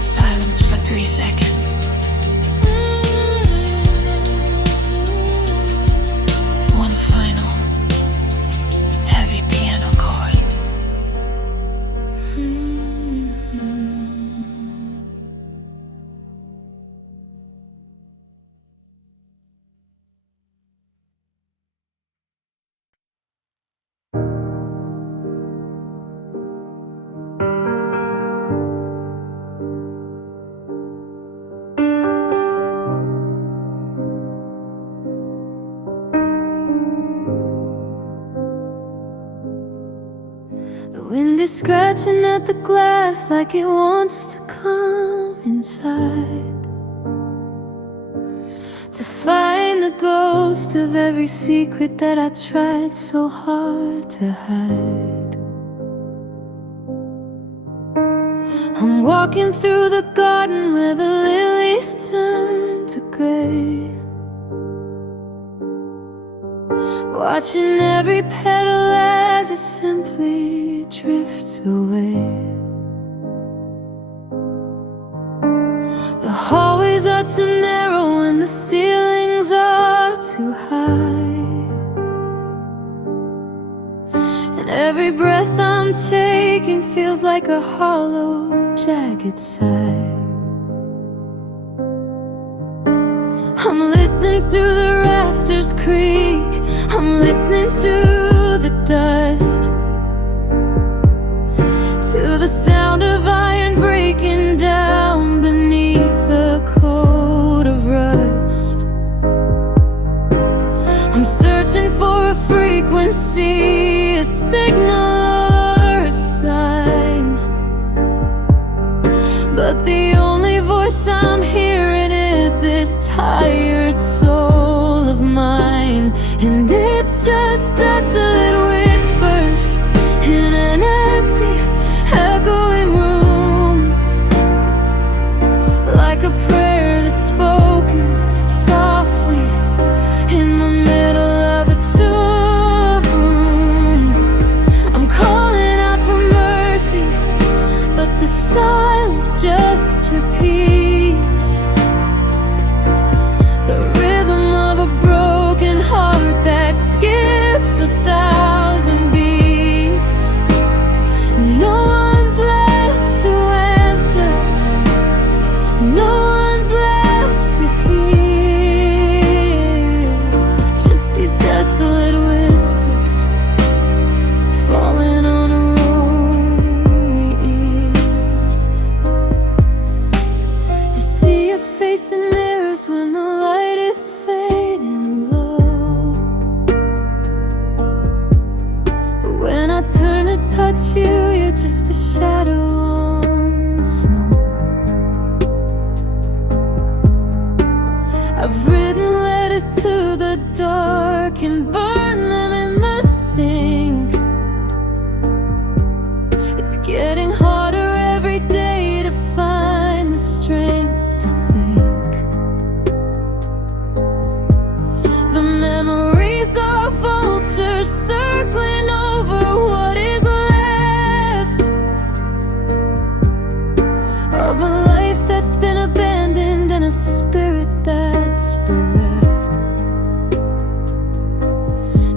Silence for 3 seconds. One final heavy piano chord. The wind is scratching at the glass like it wants to come inside, to find the ghost of every secret that I tried so hard to hide. I'm walking through the garden where the lilies turn to gray, watching every petal as it simply drifts away. The hallways are too narrow and the ceilings are too high, and every breath I'm taking feels like a hollow, jagged sigh. I'm listening to the rafters creak, I'm listening to the dust, to the sound of iron breaking down beneath a coat of rust. I'm searching for a frequency, a signal or a sign, but the only voice I'm hearing is this tired soul of mine. And it's just desolate whispers in an empty, echoing room, like a prayer that's spoken softly in the middle of a tomb. I'm calling out for mercy, but the silence just repeats the rhythm of a broken heart that skips 1,000 beats. No one's left to answer, no one's left to hear, just these desolate whispers falling on a lonely ear. You see your face in mirrors when the light is fading low, but when I turn to touch you, you're just a shadow on the snow. I've written letters to the dark and burned them in the sink. It's getting harder every day to find the strength to think. The memories are vultures circling over what is left of a life that's been abandoned and a spirit that's bereft.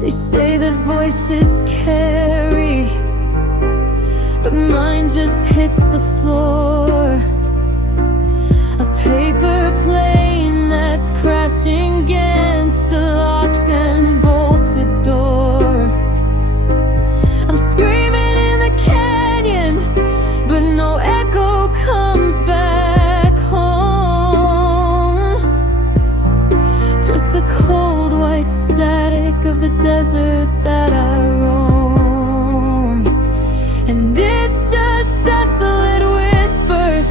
They say that voices carry, but mine just hits the floor. A paper plane that's crashing against a locked and bolted door. I'm screaming in the canyon, but no echo comes back home. Just the cold white static of the desert that I roam. And it's just desolate whispers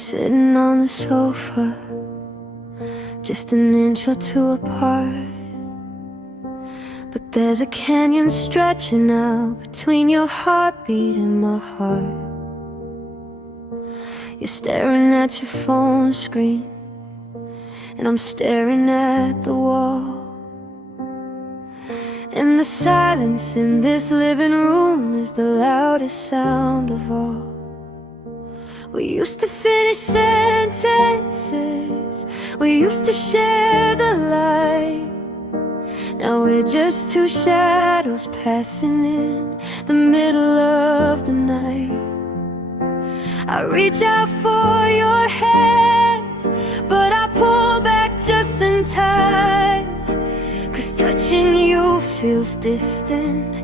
sitting on the sofa, just an inch or two apart. But there's a canyon stretching out between your heartbeat and my heart. You're staring at your phone screen, and I'm staring at the wall. And the silence in this living room is the loudest sound of all. We used to finish sentences, we used to share the light. Now we're just two shadows passing in the middle of the night. I reach out for your hand, but I pull back just in time. 'Cause touching you feels distant,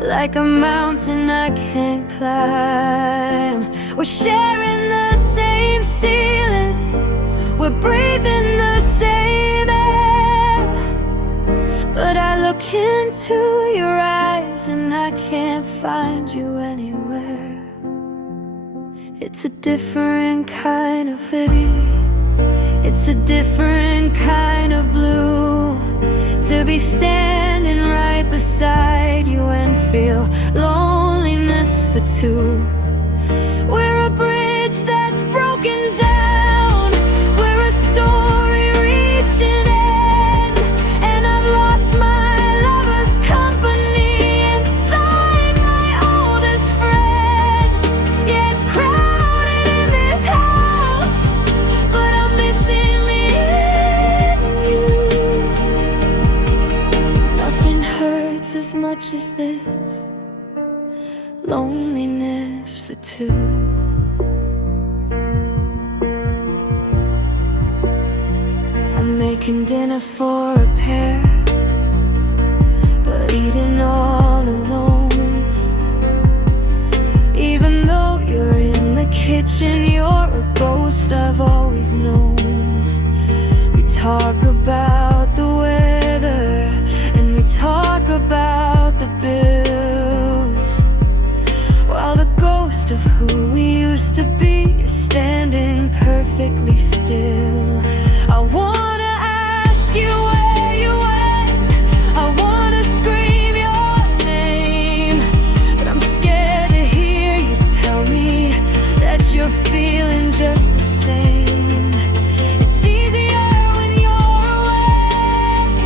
like a mountain I can't climb. We're sharing the same ceiling, we're breathing the same air. But I look into your eyes and I can't find you anywhere. It's a different kind of heavy, it's a different kind of blue. To be standing right beside you and feel loneliness for two. We're a bridge that's broken down, we're a story reaching in, and I've lost my lover's company inside my oldest friend. Yeah, it's crowded in this house, but I'm missing you. Nothing hurts as much as this, loneliness for two. I'm making dinner for a pair, but eating all alone. Even though you're in the kitchen, you're a ghost I've always known. We talk about the weather, and we talk about the bills, while the ghost of who we used to be is standing perfectly still. I wanna ask you where you went, I wanna scream your name, but I'm scared to hear you tell me that you're feeling just the same. It's easier when you're away,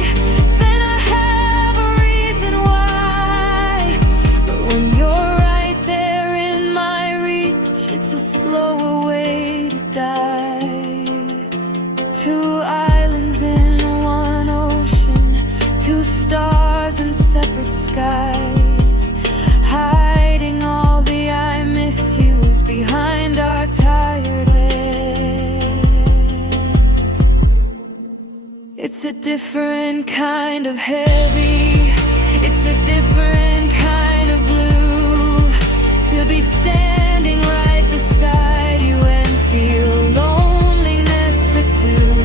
then I have a reason why. But when you're right there in my reach, it's a slower way to die. Two islands in one ocean, two stars in separate skies, hiding all the I miss yous behind our tired heads. It's a different kind of heavy, it's a different kind of blue. To be standing right beside you and feel loneliness for two.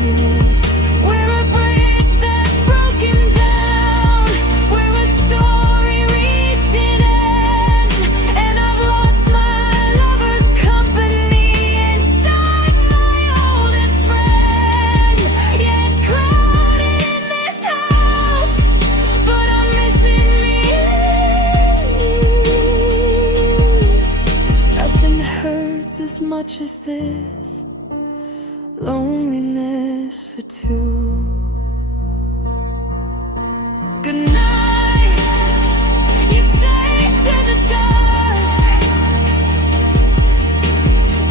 We're a bridge that's broken down, we're a story reaching in, and I've lost my lover's company inside my oldest friend. Yeah, it's crowded in this house, but I'm missing you. Nothing hurts as much as this, loneliness for two. Good night, you say to the dark.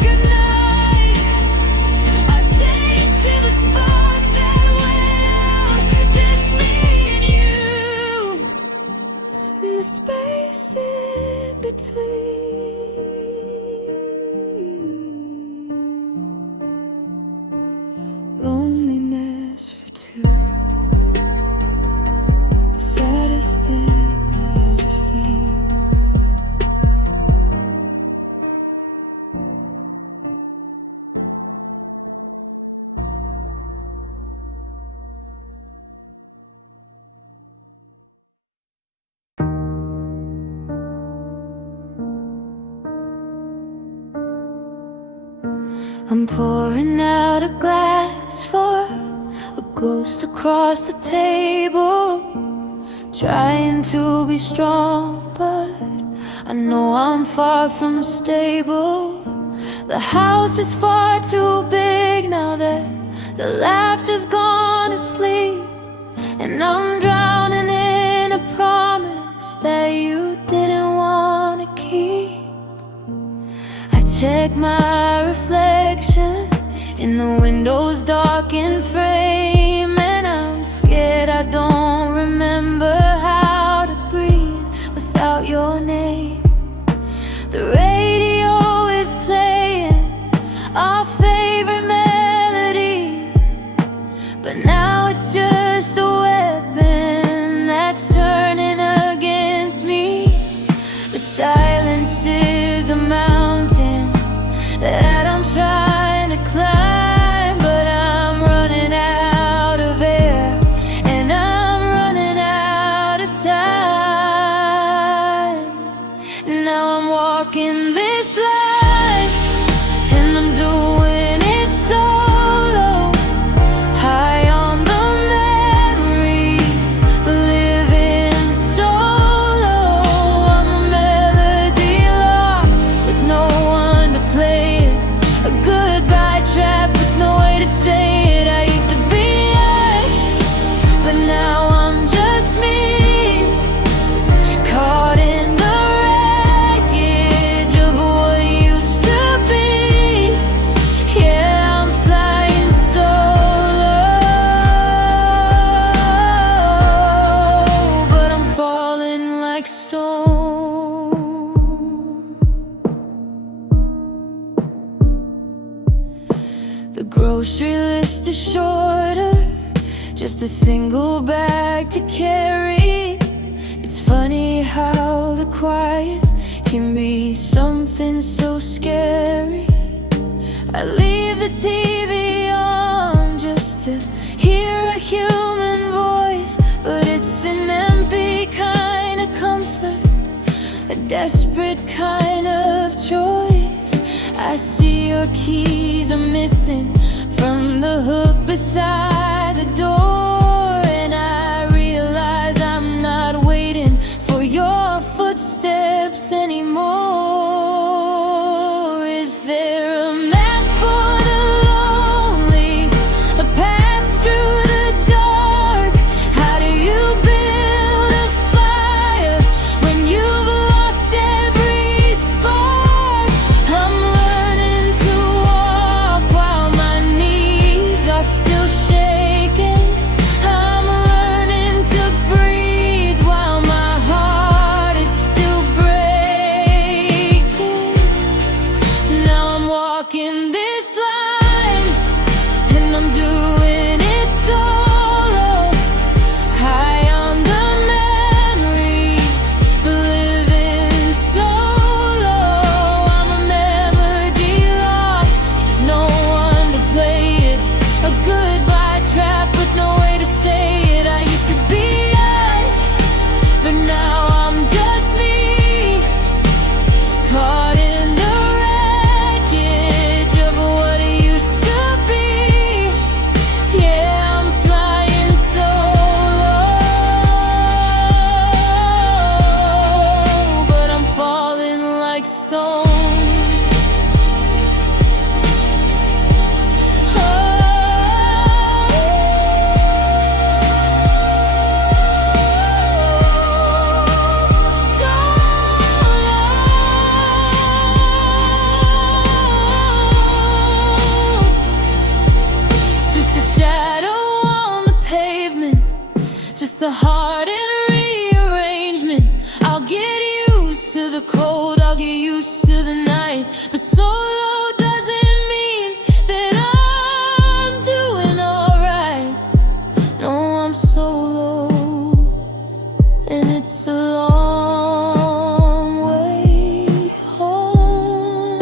Good night, I say to the spark that went out. Just me and you, in the space in between. Loneliness for two, the saddest thing I've ever seen. I'm pouring out a glass for a ghost across the table, trying to be strong, but I know I'm far from stable. The house is far too big now that the laughter's gone to sleep, and I'm drowning in a promise that you didn't want to keep. I check my reflection in the window's darkened frame, and I'm scared I don't remember how to breathe without your name. The radio is playing our favorite melody, but now it's just a weapon that's turning against me. The silence is a mountain that I'm trying to climb, but I'm running out of air and I'm running out of time. Now I'm walking this line and I'm doing it solo, high on the memories, living solo. I'm a melody lost with no one to play it, a goodbye trap with no way to say it. I used to be us, but now I'm just me, caught in the wreckage of what used to be. Yeah, I'm flying solo, but I'm falling like stone. The grocery list is shorter, just a single bag to carry. It's funny how the quiet can be something so scary. I leave the TV on just to hear a human voice, but it's an empty kind of comfort, a desperate kind of choice. I see your keys are missing from the hook beside the door, and I realize I'm not waiting for your footsteps anymore. Is there a map for the lonely, a path through the dark? How do you build a fire when you've lost every spark? I'm learning to walk while my knees are still shaking. I'm learning to breathe while my heart is still breaking. Now I'm walking this line and I'm doing it solo, high on the memories, but living solo. I'm a melody lost with no one to play it, a goodbye trap with no way to say it. I used to be us, but now I'm just me, caught in the wreckage of what it used to be. Yeah, I'm flying solo, but I'm falling like stone. Just a shadow on the pavement, just a heart in rearrangement. I'll get used to the cold, I'll get used to the night, but solo doesn't mean that I'm doing alright. No, I'm solo, and it's a long way home.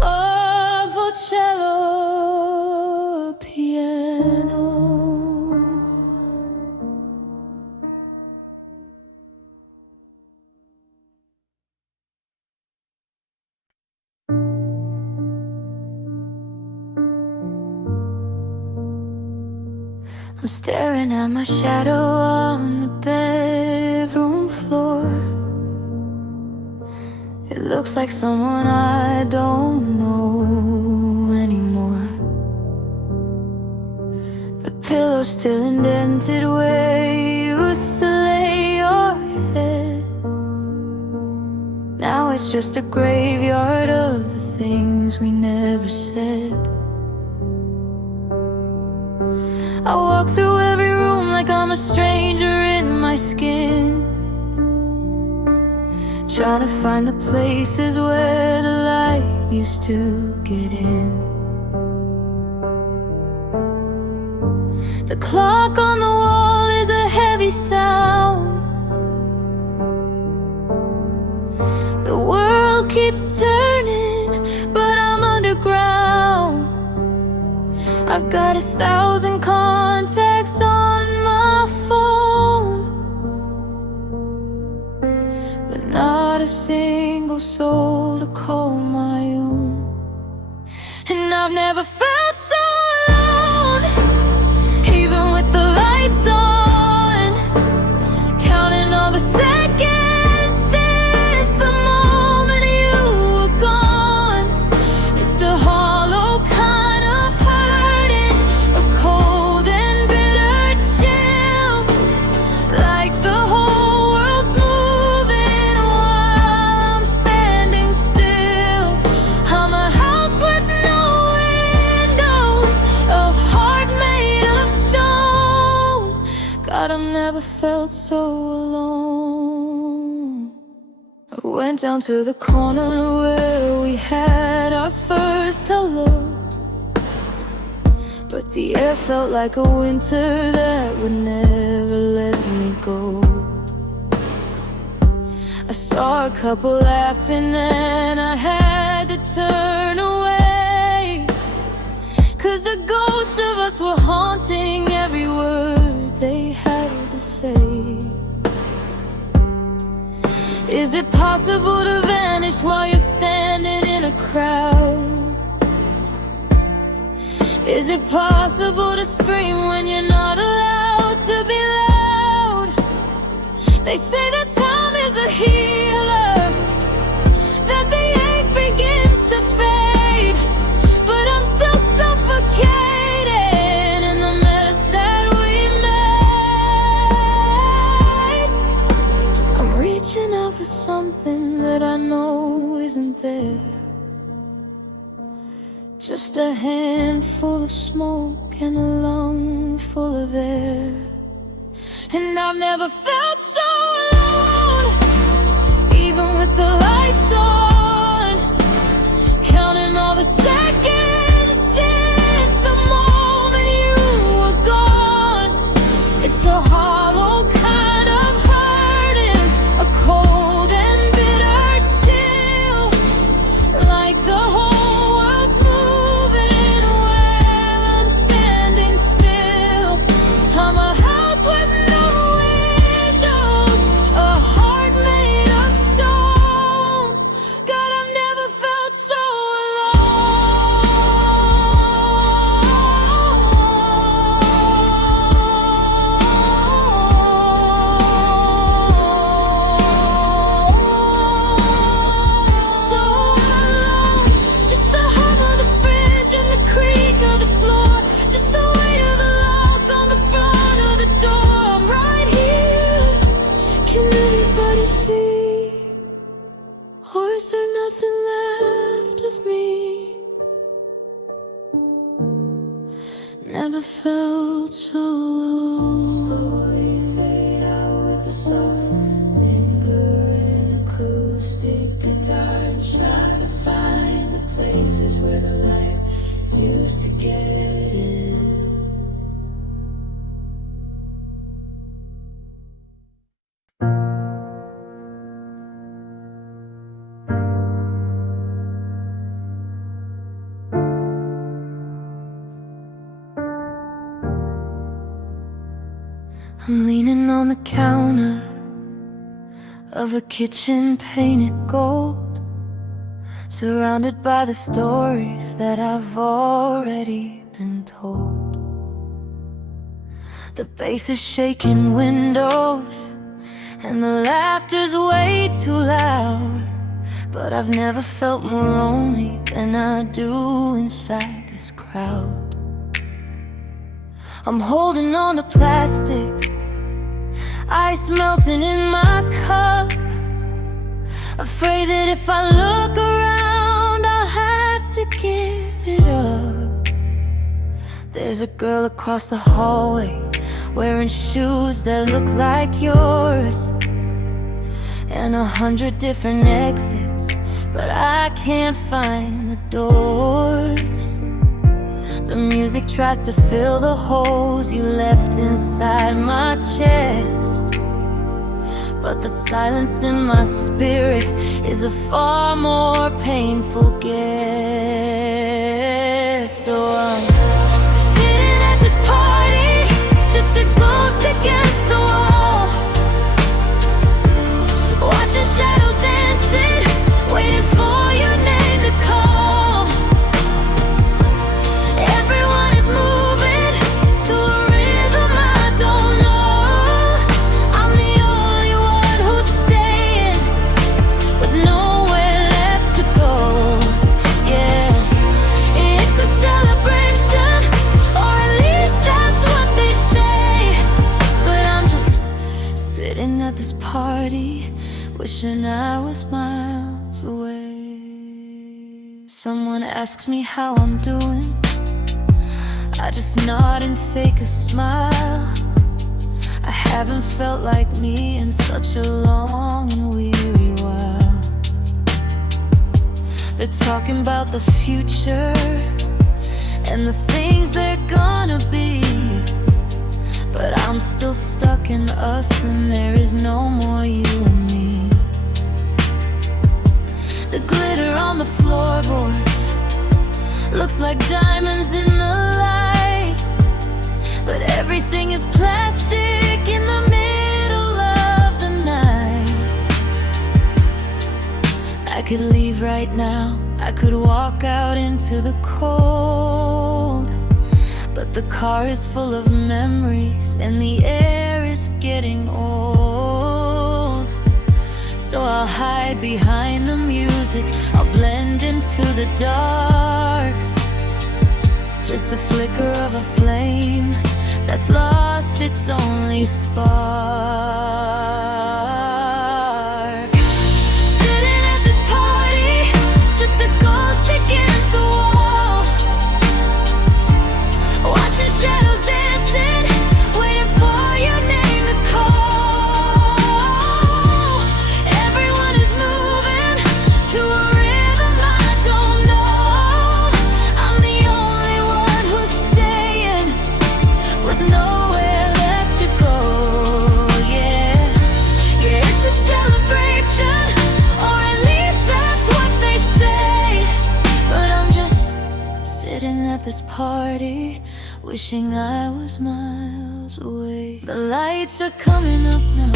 Oh, cello, piano. I'm staring at my shadow on the bedroom floor. It looks like someone I don't know anymore. The pillow's still indented where you used to lay your head. Now it's just a graveyard of the things we never said. I walk through every room like I'm a stranger in my skin, trying to find the places where the light used to get in. The clock on the wall is a heavy sound. The world keeps turning, but I'm underground. I've got 1,000 contacts on my phone, but not a single soul to call my own. And I've never felt so alone, even with the lights on, counting all the seconds since the moment you were gone. It's a hollow kind of hurting, a cold and bitter chill, like the whole world's moving while I'm standing still. I'm a house with no windows, a heart made of stone. God, I've never felt so alone. I went down to the corner where we had our first hello, but the air felt like a winter that would never let me go. I saw a couple laughing and I had to turn away, 'cause the ghosts of us were haunting every word they had to say. Is it possible to vanish while you're standing in a crowd? Is it possible to scream when you're not allowed to be loud? They say that time is a healer, that the ache begins to fade, but I'm still suffocating in the mess that we made. I'm reaching out for something that I know isn't there, just a handful of smoke and a lung full of air. And I've never felt so alone, even with the lights on, counting all the seconds since the moment you were gone. It's a hollow kind of hurting, a cold and bitter chill, like the whole world's moving while I'm standing still. I'm a house with no windows, a heart made of stone. God, I've never felt so alone. So alone. Just the hum of the fridge and the creak of the floor, just the weight of the lock on the front of the door. I'm right here. Can anybody see? Or is there nothing left of me? Never felt so alone. Slowly fade out with the soft, lingering acoustic guitars, trying to find the places where the light used to get in. I'm leaning on the counter of a kitchen painted gold, surrounded by the stories that I've already been told. The bass is shaking windows, and the laughter's way too loud. But I've never felt more lonely than I do inside this crowd. I'm holding on to plastic, ice melting in my cup, afraid that if I look around I'll have to give it up. There's a girl across the hallway wearing shoes that look like yours, and 100 different exits, but I can't find the doors. The music tries to fill the holes you left inside my chest, but the silence in my spirit is a far more painful guess. So I'm sitting at this party, just a ghost against the wall, watching shadows dancing, waiting for your name to call. Everyone is moving to a rhythm I don't know. I'm the only one who's staying, with nowhere left to go. Yeah, it's a celebration, or at least that's what they say. But I'm just sitting at this party, wishing I was miles away. Someone asks me how I'm doing, I just nod and fake a smile. I haven't felt like me in such a long and weary while. They're talking about the future and the things they're gonna be, but I'm still stuck in us, and there is no more you and me. The glitter on the floorboards looks like diamonds in the light, but everything is plastic in the middle of the night. I could leave right now, I could walk out into the cold, but the car is full of memories and the air is getting old. So I'll hide behind the music, I'll blend into the dark, just a flicker of a flame that's lost its only spark. Sitting at this party, just a ghost against the wall, watching shadows dancing, waiting for your name to call. Everyone is moving to a rhythm I don't know. I'm the only one who's staying, with nowhere left to go. Yeah, yeah, it's a celebration, or at least that's what they say. But I'm just sitting at this party, wishing I was miles away. The lights are coming up now,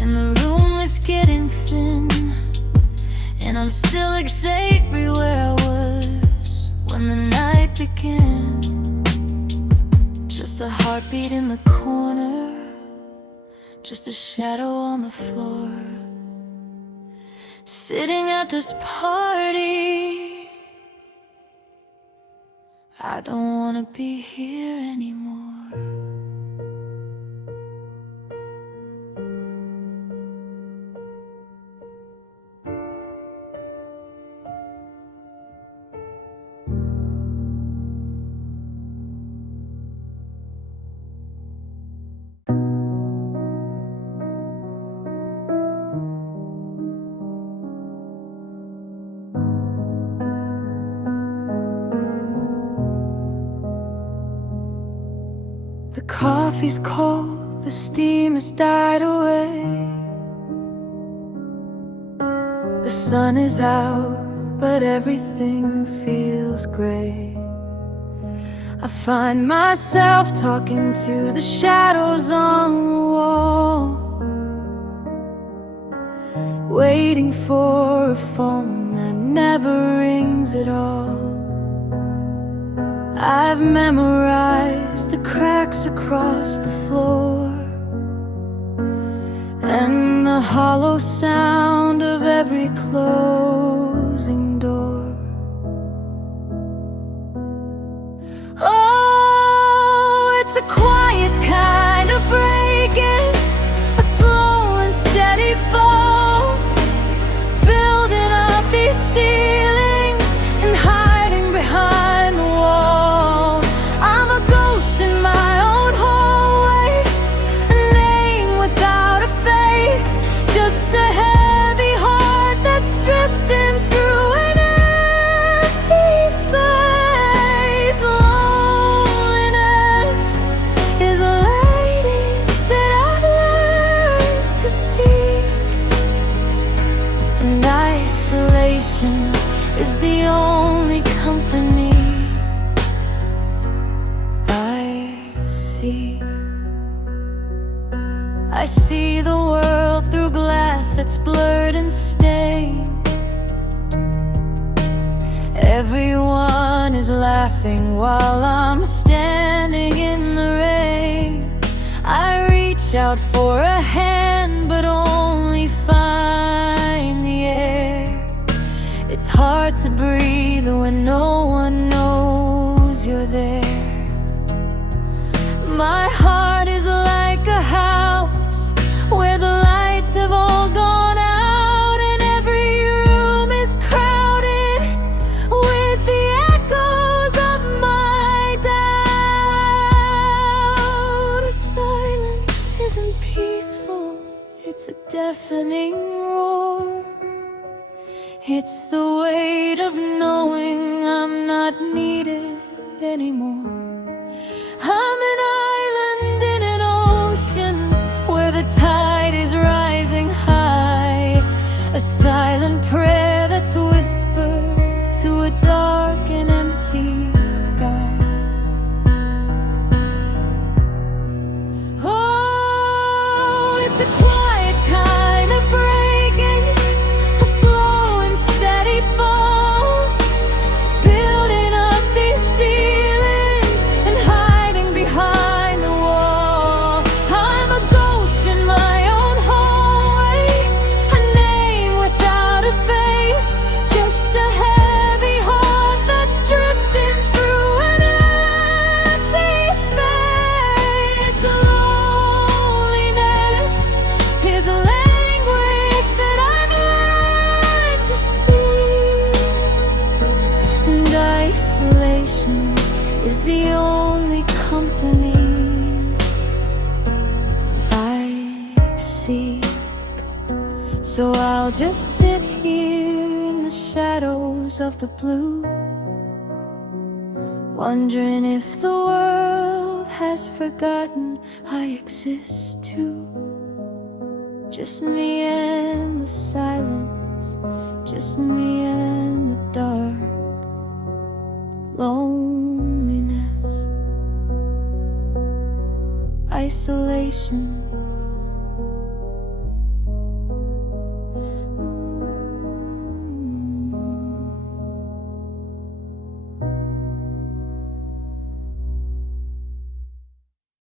and the room is getting thin, and I'm still exactly where I was when the night began. Just a heartbeat in the corner, just a shadow on the floor. Sitting at this party, I don't wanna be here anymore. The coffee's cold, the steam has died away. The sun is out, but everything feels gray. I find myself talking to the shadows on the wall, waiting for a phone that never rings at all. I've memorized the cracks across the floor and the hollow sound of every closing door. Oh, it's a quiet kind of breaking, a slow and steady fall, building up these ceilings and hiding behind the wall. I'm a ghost in my own hallway, a name without a face, just a heavy heart that's drifting through an empty space. Loneliness is a language that I've learned to speak, and isolation is the only company I see. I see the world through glass that's blurred and stained. Everyone is laughing while I'm standing in the rain. I reach out for a hand but only find the air. It's hard to breathe when no one knows you're there. My heart is like a house where the lights have all gone out, and every room is crowded with the echoes of my doubt. Silence isn't peaceful, it's a deafening roar. It's the weight of knowing I'm not needed anymore. I'm an island in an ocean where the tide is rising high, a silent prayer that's whispered to a dark and empty sky. Oh, it's a quiet kind of breaking, a slow and steady fall, building up these ceilings and hiding behind the wall. I'm a ghost in my own hallway, a name without a face, just a heavy heart that's drifting through an empty space. Loneliness is a language that I've learned to speak, and isolation is the only company I see. So I'll just sit here in the shadows of the blue, wondering if the world has forgotten I exist too. Just me and the silence, just me and the dark. Loneliness, isolation